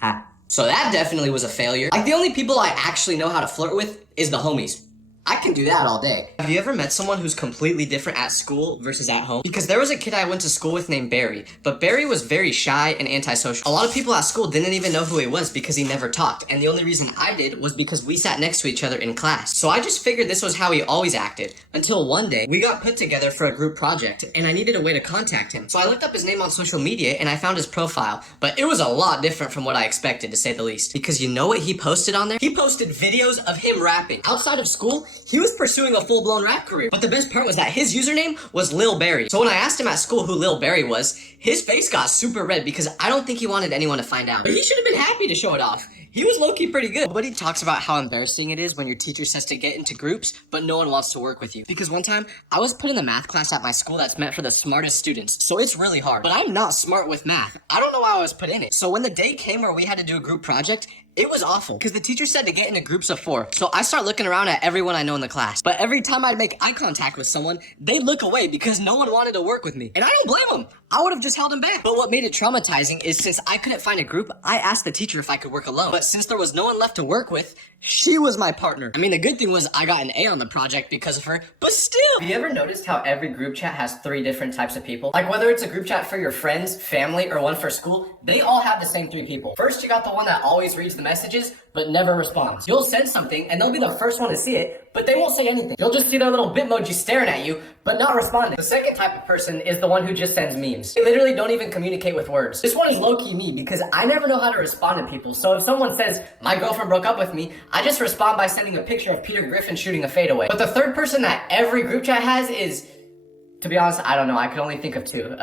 Ha. So that definitely was a failure. Like, the only people I actually know how to flirt with is the homies. I can do that all day. Have you ever met someone who's completely different at school versus at home? Because there was a kid I went to school with named Barry, but Barry was very shy and antisocial. A lot of people at school didn't even know who he was because he never talked, and the only reason I did was because we sat next to each other in class. So I just figured this was how he always acted, until one day we got put together for a group project, and I needed a way to contact him. So I looked up his name on social media and I found his profile, but it was a lot different from what I expected, to say the least. Because you know what he posted on there? He posted videos of him rapping. Outside of school, he was pursuing a full-blown rap career. But the best part was that his username was Lil Barry. So when I asked him at school who Lil Barry was, his face got super red because I don't think he wanted anyone to find out. But he should have been happy to show it off. He was low-key pretty good. But he talks about how embarrassing it is when your teacher says to get into groups, but no one wants to work with you. Because one time, I was put in the math class at my school that's meant for the smartest students, so it's really hard. But I'm not smart with math. I don't know why I was put in it. So when the day came where we had to do a group project, it was awful, because the teacher said to get into groups of 4. So I start looking around at everyone I know in the class. But every time I'd make eye contact with someone, they'd look away because no one wanted to work with me. And I don't blame them. I would have just held them back. But what made it traumatizing is since I couldn't find a group, I asked the teacher if I could work alone. But since there was no one left to work with, she was my partner. I mean, the good thing was I got an A on the project because of her, but still. Have you ever noticed how every group chat has 3 different types of people? Like whether it's a group chat for your friends, family, or one for school, they all have the same 3 people. First, you got the one that always reads the messages, but never responds. You'll send something, and they'll be the first one to see it, but they won't say anything. You'll just see their little bitmoji staring at you, but not responding. The second type of person is the one who just sends memes. They literally don't even communicate with words. This one is low-key me because I never know how to respond to people. So if someone says, my girlfriend broke up with me, I just respond by sending a picture of Peter Griffin shooting a fadeaway. But the third person that every group chat has is, to be honest, I don't know. I could only think of 2.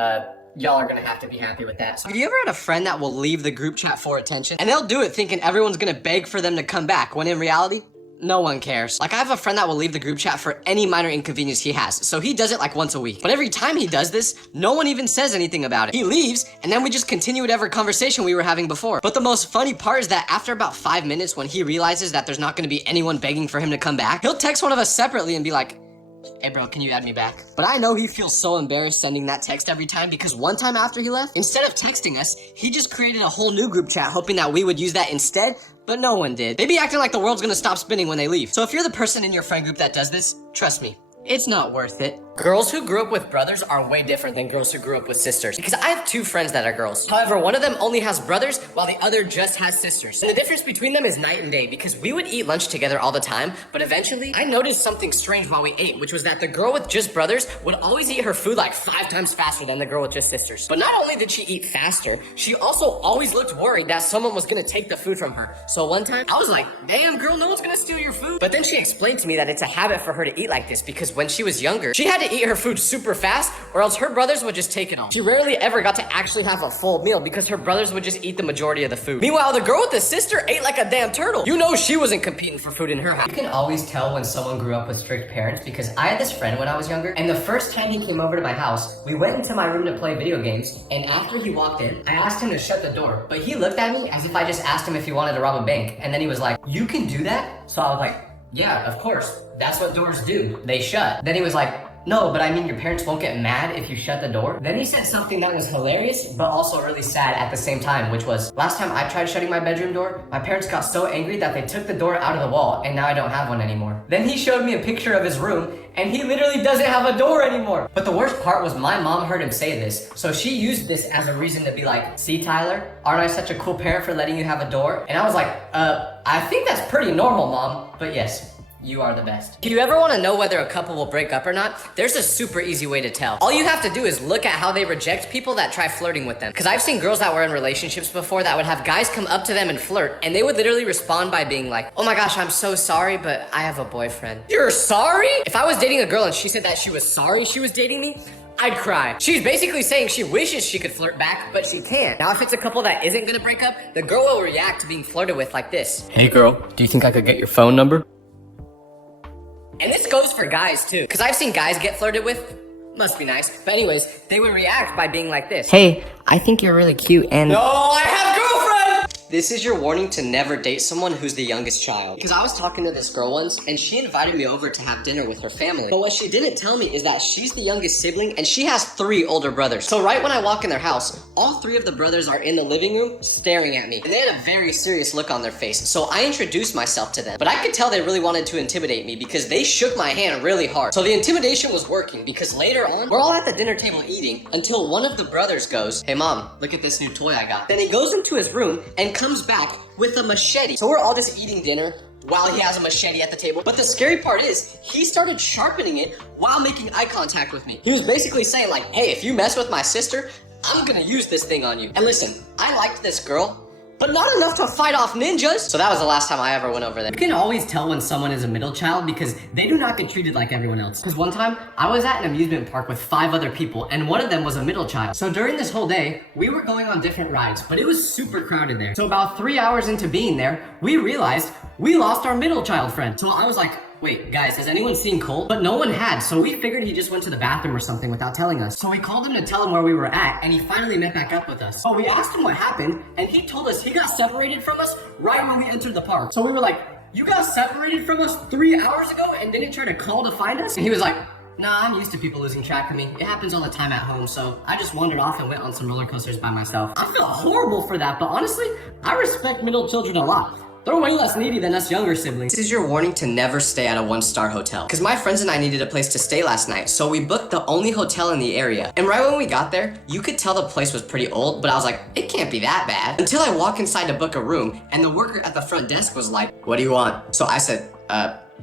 Y'all are gonna have to be happy with that. So have you ever had a friend that will leave the group chat for attention? And they'll do it thinking everyone's gonna beg for them to come back, when in reality, no one cares. Like, I have a friend that will leave the group chat for any minor inconvenience he has, so he does it like once a week. But every time he does this, no one even says anything about it. He leaves, and then we just continue whatever conversation we were having before. But the most funny part is that after about 5 minutes, when he realizes that there's not gonna be anyone begging for him to come back, he'll text one of us separately and be like, hey bro, can you add me back? But I know he feels so embarrassed sending that text every time because one time after he left, instead of texting us, he just created a whole new group chat hoping that we would use that instead, but no one did. They be acting like the world's gonna stop spinning when they leave. So if you're the person in your friend group that does this, trust me, it's not worth it. Girls who grew up with brothers are way different than girls who grew up with sisters. Because I have 2 friends that are girls. However, one of them only has brothers, while the other just has sisters. And the difference between them is night and day, because we would eat lunch together all the time, but eventually, I noticed something strange while we ate, which was that the girl with just brothers would always eat her food like 5 times faster than the girl with just sisters. But not only did she eat faster, she also always looked worried that someone was gonna take the food from her. So one time, I was like, damn girl, no one's gonna steal your food. But then she explained to me that it's a habit for her to eat like this, because when she was younger, she had to eat her food super fast, or else her brothers would just take it all. She rarely ever got to actually have a full meal because her brothers would just eat the majority of the food. Meanwhile, the girl with the sister ate like a damn turtle. You know she wasn't competing for food in her house. You can always tell when someone grew up with strict parents because I had this friend when I was younger, and the first time he came over to my house, we went into my room to play video games, and after he walked in, I asked him to shut the door, but he looked at me as if I just asked him if he wanted to rob a bank, and then he was like, you can do that? So I was like, yeah, of course. That's what doors do. They shut. Then he was like, no, but I mean your parents won't get mad if you shut the door. Then he said something that was hilarious, but also really sad at the same time, which was, last time I tried shutting my bedroom door, my parents got so angry that they took the door out of the wall, and now I don't have one anymore. Then he showed me a picture of his room, and he literally doesn't have a door anymore. But the worst part was my mom heard him say this, so she used this as a reason to be like, see Tyler, aren't I such a cool parent for letting you have a door? And I was like, I think that's pretty normal, Mom, but yes. You are the best. If you ever want to know whether a couple will break up or not, there's a super easy way to tell. All you have to do is look at how they reject people that try flirting with them. Because I've seen girls that were in relationships before that would have guys come up to them and flirt, and they would literally respond by being like, oh my gosh, I'm so sorry, but I have a boyfriend. You're sorry? If I was dating a girl and she said that she was sorry she was dating me, I'd cry. She's basically saying she wishes she could flirt back, but she can't. Now, if it's a couple that isn't gonna break up, the girl will react to being flirted with like this. Hey girl, do you think I could get your phone number? And this goes for guys too, because I've seen guys get flirted with. Must be nice. But anyways, they would react by being like this. Hey, I think you're really cute and... No, I have a girlfriend! This is your warning to never date someone who's the youngest child. Because I was talking to this girl once, and she invited me over to have dinner with her family. But what she didn't tell me is that she's the youngest sibling, and she has 3 older brothers. So right when I walk in their house, all 3 of the brothers are in the living room staring at me. And they had a very serious look on their face. So I introduced myself to them. But I could tell they really wanted to intimidate me because they shook my hand really hard. So the intimidation was working because later on, we're all at the dinner table eating until one of the brothers goes, "Hey mom, look at this new toy I got." Then he goes into his room and comes back with a machete. So we're all just eating dinner while he has a machete at the table. But the scary part is, he started sharpening it while making eye contact with me. He was basically saying like, "Hey, if you mess with my sister, I'm gonna use this thing on you." And listen, I liked this girl, but not enough to fight off ninjas. So that was the last time I ever went over there. You can always tell when someone is a middle child because they do not get treated like everyone else. Because one time, I was at an amusement park with 5 other people, and one of them was a middle child. So during this whole day, we were going on different rides, but it was super crowded there. So about 3 hours into being there, we realized we lost our middle child friend. So I was like, wait, guys, has anyone seen Cole? But no one had, so we figured he just went to the bathroom or something without telling us. So we called him to tell him where we were at, and he finally met back up with us. So we asked him what happened, and he told us he got separated from us right when we entered the park. So we were like, "You got separated from us 3 hours ago and didn't try to call to find us?" And he was like, "Nah, I'm used to people losing track of me. It happens all the time at home, so I just wandered off and went on some roller coasters by myself." I feel horrible for that, but honestly, I respect middle children a lot. They're way less needy than us younger siblings. This is your warning to never stay at a 1-star hotel. Because my friends and I needed a place to stay last night, so we booked the only hotel in the area. And right when we got there, you could tell the place was pretty old, but I was like, it can't be that bad. Until I walk inside to book a room, and the worker at the front desk was like, "What do you want?" So I said,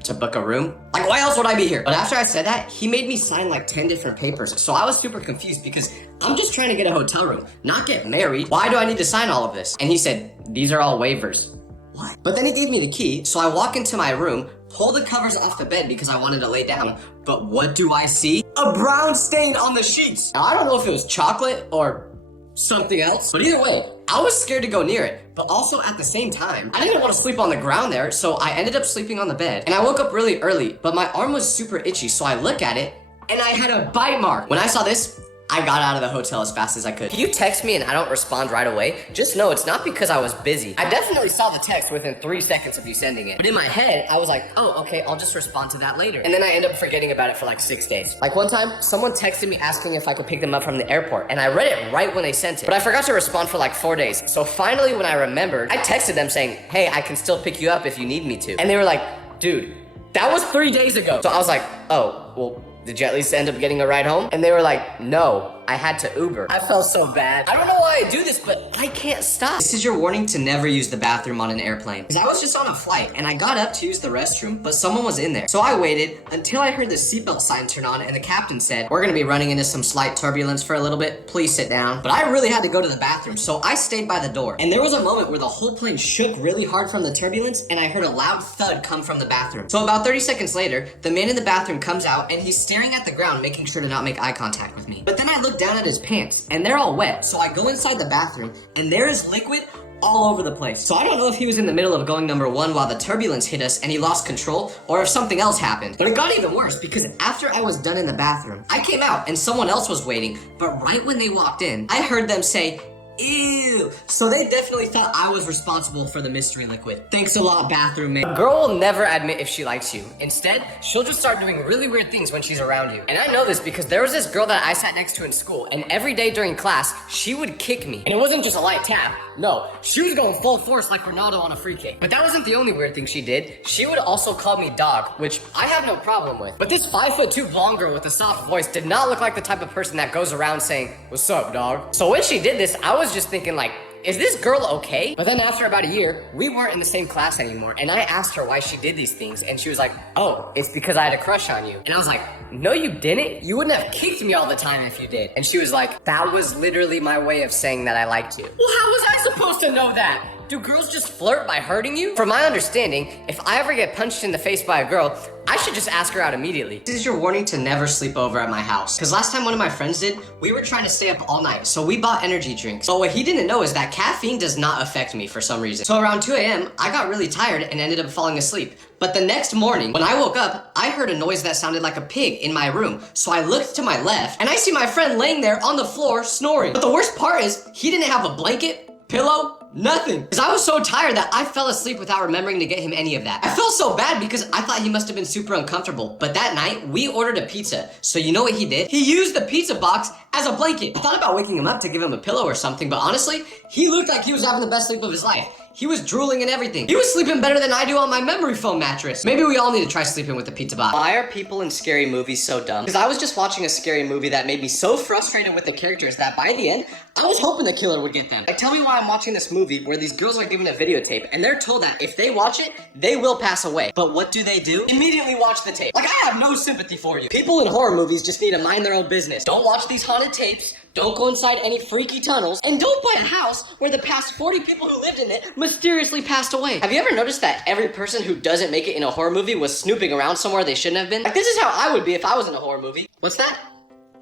to book a room? Like, why else would I be here? But after I said that, he made me sign like 10 different papers. So I was super confused because I'm just trying to get a hotel room, not get married. Why do I need to sign all of this? And he said, "These are all waivers." What? But then he gave me the key, so I walk into my room, pull the covers off the bed because I wanted to lay down, but what do I see? A brown stain on the sheets! Now, I don't know if it was chocolate or something else, but either way, I was scared to go near it, but also at the same time, I didn't want to sleep on the ground there, so I ended up sleeping on the bed, and I woke up really early, but my arm was super itchy, so I look at it, and I had a bite mark. When I saw this, I got out of the hotel as fast as I could. If you text me and I don't respond right away, just know it's not because I was busy. I definitely saw the text within 3 seconds of you sending it. But in my head, I was like, oh, okay, I'll just respond to that later. And then I end up forgetting about it for like 6 days. Like one time, someone texted me asking if I could pick them up from the airport, and I read it right when they sent it. But I forgot to respond for like 4 days. So finally, when I remembered, I texted them saying, "Hey, I can still pick you up if you need me to." And they were like, "Dude, that was 3 days ago." So I was like, oh, well, did you at least end up getting a ride home? And they were like, "No, I had to Uber." I felt so bad. I don't know why I do this, but I can't stop. This is your warning to never use the bathroom on an airplane. Because I was just on a flight, and I got up to use the restroom, but someone was in there. So I waited until I heard the seatbelt sign turn on, and the captain said, "We're gonna be running into some slight turbulence for a little bit. Please sit down." But I really had to go to the bathroom, so I stayed by the door. And there was a moment where the whole plane shook really hard from the turbulence, and I heard a loud thud come from the bathroom. So about 30 seconds later, the man in the bathroom comes out, and he's staring at the ground, making sure to not make eye contact with me. But then I look down at his pants, and they're all wet. So I go inside the bathroom, and there is liquid all over the place. So I don't know if he was in the middle of going number 1 while the turbulence hit us and he lost control, or if something else happened. But it got even worse because after I was done in the bathroom, I came out and someone else was waiting, but right when they walked in, I heard them say, "Ew." So they definitely thought I was responsible for the mystery liquid. Thanks a lot, bathroom mate. A girl will never admit if she likes you. Instead, she'll just start doing really weird things when she's around you. And I know this because there was this girl that I sat next to in school, and every day during class, she would kick me. And it wasn't just a light tap. No, she was going full force like Ronaldo on a free kick. But that wasn't the only weird thing she did. She would also call me dog, which I have no problem with. But this 5'2" blonde girl with a soft voice did not look like the type of person that goes around saying, "What's up, dog?" So when she did this, I was just thinking like, is this girl okay? But then after about a year, we weren't in the same class anymore, and I asked her why she did these things, and she was like, "Oh, it's because I had a crush on you." And I was like, "No, you didn't. You wouldn't have kicked me all the time if you did." And she was like, "That was literally my way of saying that I liked you." Well, how was I supposed to know that? Do girls just flirt by hurting you? From my understanding, if I ever get punched in the face by a girl, I should just ask her out immediately. This is your warning to never sleep over at my house. Because last time one of my friends did, we were trying to stay up all night, so we bought energy drinks. But what he didn't know is that caffeine does not affect me for some reason. So around 2 a.m., I got really tired and ended up falling asleep. But the next morning, when I woke up, I heard a noise that sounded like a pig in my room. So I looked to my left, and I see my friend laying there on the floor snoring. But the worst part is, he didn't have a blanket, pillow, Nothing. Because I was so tired that I fell asleep without remembering to get him any of that. I felt so bad because I thought he must have been super uncomfortable. But that night, we ordered a pizza. So you know what he did? He used the pizza box as a blanket. I thought about waking him up to give him a pillow or something, but honestly, he looked like he was having the best sleep of his life. He was drooling and everything. He was sleeping better than I do on my memory foam mattress. Maybe we all need to try sleeping with the pizza box. Why are people in scary movies so dumb? Because I was just watching a scary movie that made me so frustrated with the characters that by the end, I was hoping the killer would get them. Like, tell me why I'm watching this movie where these girls are given a videotape and they're told that if they watch it, they will pass away. But what do? Immediately watch the tape. Like, I have no sympathy for you. People in horror movies just need to mind their own business. Don't watch these haunted tapes. Don't go inside any freaky tunnels, and don't buy a house where the past 40 people who lived in it mysteriously passed away. Have you ever noticed that every person who doesn't make it in a horror movie was snooping around somewhere they shouldn't have been? Like, this is how I would be if I was in a horror movie. What's that?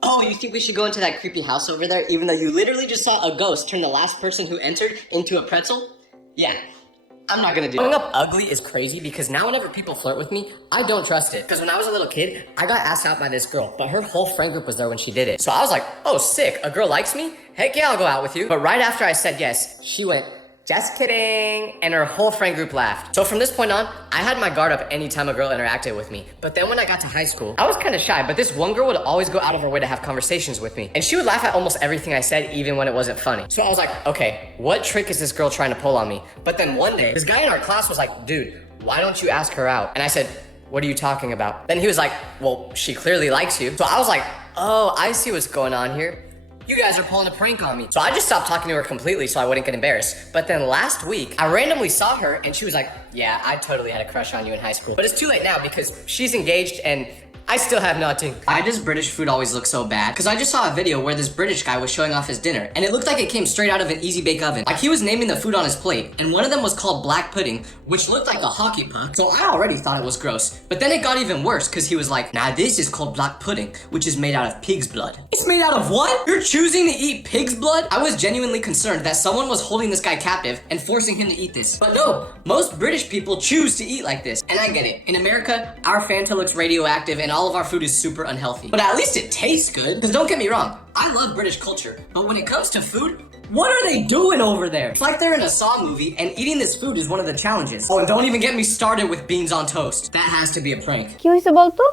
Oh, you think we should go into that creepy house over there, even though you literally just saw a ghost turn the last person who entered into a pretzel? Yeah. I'm not gonna do it. Growing up ugly is crazy because now whenever people flirt with me, I don't trust it. Because when I was a little kid, I got asked out by this girl, but her whole friend group was there when she did it. So I was like, oh, sick, a girl likes me? Heck yeah, I'll go out with you. But right after I said yes, she went, just kidding, and her whole friend group laughed. So from this point on, I had my guard up anytime a girl interacted with me. But then when I got to high school, I was kind of shy, but this one girl would always go out of her way to have conversations with me. And she would laugh at almost everything I said, even when it wasn't funny. So I was like, okay, what trick is this girl trying to pull on me? But then one day, this guy in our class was like, dude, why don't you ask her out? And I said, what are you talking about? Then he was like, well, she clearly likes you. So I was like, oh, I see what's going on here. You guys are pulling a prank on me. So I just stopped talking to her completely so I wouldn't get embarrassed. But then last week, I randomly saw her and she was like, yeah, I totally had a crush on you in high school. But it's too late now because she's engaged and I still have nothing. Why does British food always look so bad? Because I just saw a video where this British guy was showing off his dinner, and it looked like it came straight out of an easy bake oven. Like he was naming the food on his plate, and one of them was called black pudding, which looked like a hockey puck. So I already thought it was gross. But then it got even worse, because he was like, nah, this is called black pudding, which is made out of pig's blood. It's made out of what? You're choosing to eat pig's blood? I was genuinely concerned that someone was holding this guy captive and forcing him to eat this. But no, most British people choose to eat like this. And I get it. In America, our Fanta looks radioactive and all of our food is super unhealthy. But at least it tastes good. Because don't get me wrong, I love British culture. But when it comes to food, what are they doing over there? It's like they're in a Saw movie and eating this food is one of the challenges. Oh, and don't even get me started with beans on toast. That has to be a prank. কি হইছে বলতো?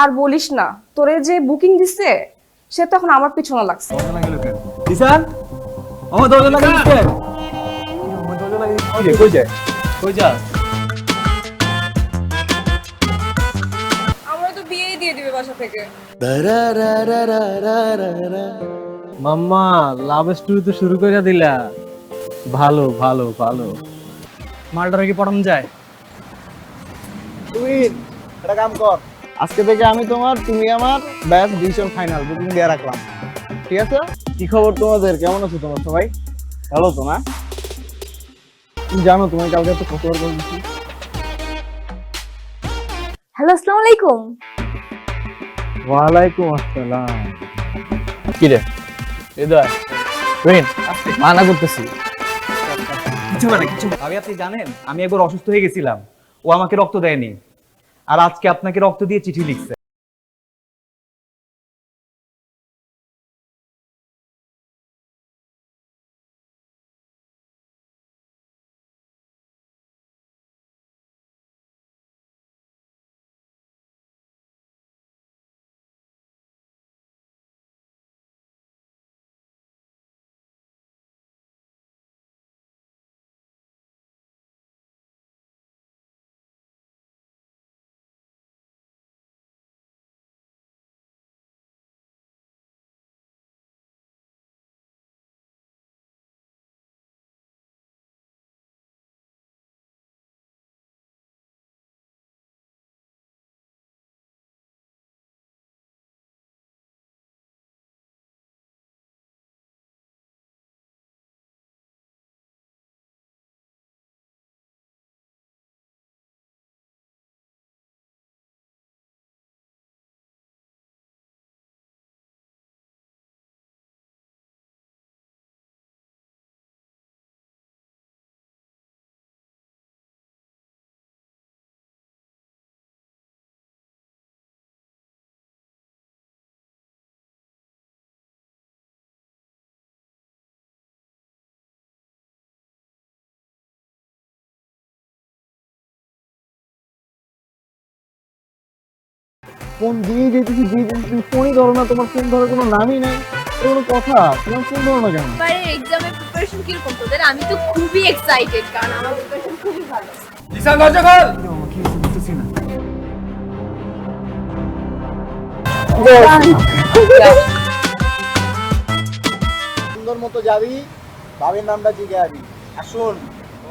আর বলিস না, তোরে যে booking দিছে সে তো এখন আমার পিছনে লাগছে। দিশান আমার দরজা লাগিয়ে দিতে আমার দরজা লাগিয়ে দিতে কই যায় কই যা আমরা তো বিয়েই দিয়ে দিবে বাসা থেকে। মাম্মা লাভ স্টোরি তো শুরু করে দিলা ভালো ভালো ভালো মালটারে কি পড়ানো যায় তুই একটা কাম কর আজকে থেকে আমি তোমার তুমি আমার ব্যাস ডিসিশন ফাইনাল বুকিং দিয়ে রাখলাম ঠিক আছে কি খবর তোমাদের কেমন আছো তোমরা সবাই ভালো তো না তুমি জানো তোমায় কালকে তো খবর বলছি হ্যালো, আসসালামু আলাইকুম। ওয়ালাইকুম আসসালাম কি রে হৃদয় তুই মানা করতেছি কিছু মানে কিছু ভাবি আপনি জানেন আমি একবার অসুস্থ হয়ে গেছিলাম ও আমাকে রক্ত দেয়নি আর আজকে আপনাকে রক্ত দিয়ে চিঠি লিখছে ফোন দিয়ে যেতেছি তুমি ফোনই ধরো না, তোমার ফোন ধরার কোনো নামই নাই, কোনো কথা, তোমার ফোন ধরো না কেন? এবারে এক্সামের প্রিপারেশন কিরকম তোদের? আমি তো খুবই এক্সাইটেড, কারণ আমার প্রিপারেশন খুবই ভালো। দিশা দরজা খোল। কি বুঝতেছি না। সুন্দর মতো যাবি, ভাবির নামটা জিজ্ঞাসি। আর শোন,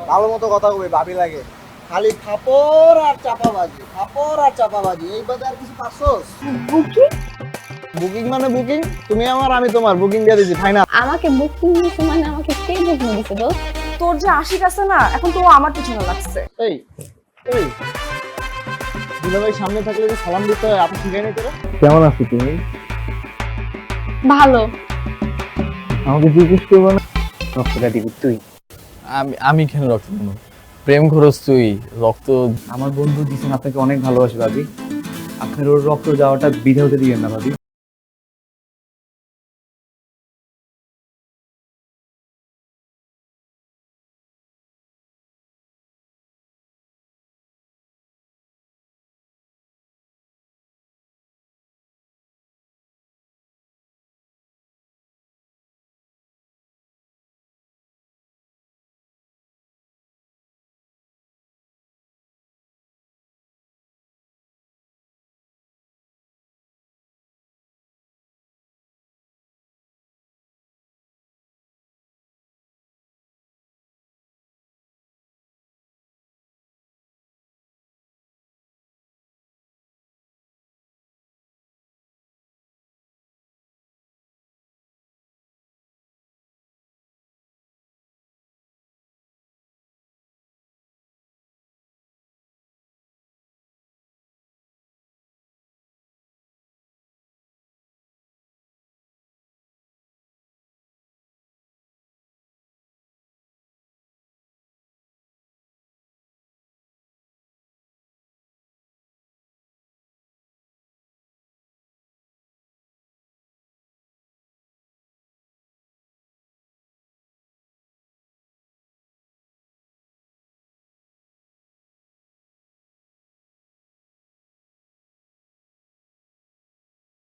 ভালো মতো কথা কবি, ভাবি লাগে। খালি ফাপড় আর চাপাবাজি, ফাপড় আর চাপাবাজি, এই বাদে আর কিছু পারছোস? বুকিং মানে বুকিং, তুমি আমার আমি তোমার, বুকিং দিয়ে দিছি ফাইনাল। আমাকে বুকিং দিছে মানে আমাকে কে বুকিং দিছে দোস্ত? তোর যে আশিক আছে না, এখন তো ও আমার পিছনে লাগছে। এই এই দুলাভাই সামনে থাকলে যে সালাম দিতে হয়, আপনি শিখাই নাই তোরা? কেমন আছো তুমি? ভালো। আমাকে জিজ্ঞেস করবো না? রক্তটা দিবি তুই। আমি কেন রক্ত দেবো? প্রেম খরচ তুই, রক্ত। আমার বন্ধু দিছেন আপনাকে অনেক ভালোবাসে ভাবি, আপনার ওর রক্ত যাওয়াটা বিধে হতে দিবেন না ভাবি।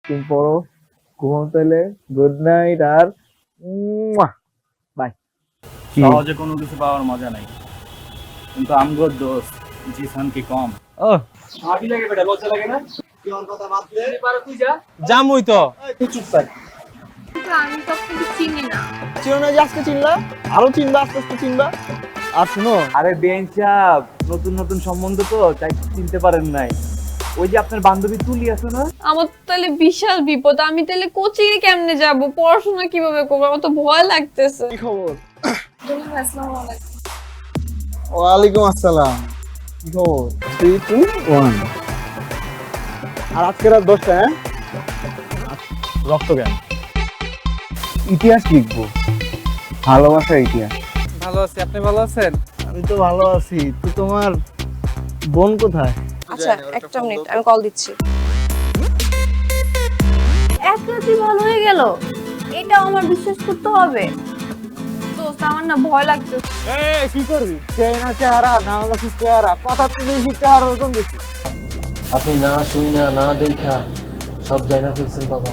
তুমি পড়ো, ঘুমাও তাহলে, গুড নাইট, আর বাই। সহজে কোনো কিছু পাওয়ার মজা নাই, কিন্তু আমগো দোস্ত জিসান কি কম। ও ভাবি লাগে বেটা, লজ্জা লাগে না? কি ওর কথা বাদ দে, তুই যা। জামুই তো। তুই চুপ থাক। আমি তো আপনাকে চিনি না। চিনো না যে আজকে চিনলা, আরো চিনবা, আস্তে আস্তে চিনবা। আর শুনো, আরে বেঞ্চ সাহেব, নতুন নতুন সম্বন্ধ তো তাই চিনতে পারেন নাই। ওই যে আপনার বান্ধবী তুলি আছে না, আমার তাহলে বিশাল বিপদ। আমি তাহলে কোচিং এ কেমনে যাব? পড়াশোনা কিভাবে করব? আমার তো ভয় লাগতেছে। কি খবর? আসসালামু আলাইকুম। ওয়ালাইকুম আসসালাম। কি খবর? 3 2 1। আর আজকে রাত 10টা, হ্যাঁ? রক্ত কেন? ইতিহাস লিখবো, ভালোবাসার ইতিহাস। ভালো আছি, আপনি ভালো আছেন? আমি তো ভালো আছি, তো তোমার বোন কোথায়? আচ্ছা একটা মিনিট, আমি কল দিচ্ছি। এক রাতে ভালো হয়ে গেল, এটাও আমার বিশ্বাস করতে হবে? দোস্ত আমার না ভয় লাগতেছে। এই কি করবি? চেনা চেহারা না হলে কি চেহারা, কথা তো বেশি চেহারা ওরকম বেশি। আপনি না শুই না না দেখা সব জানা ফেলছেন বাবা।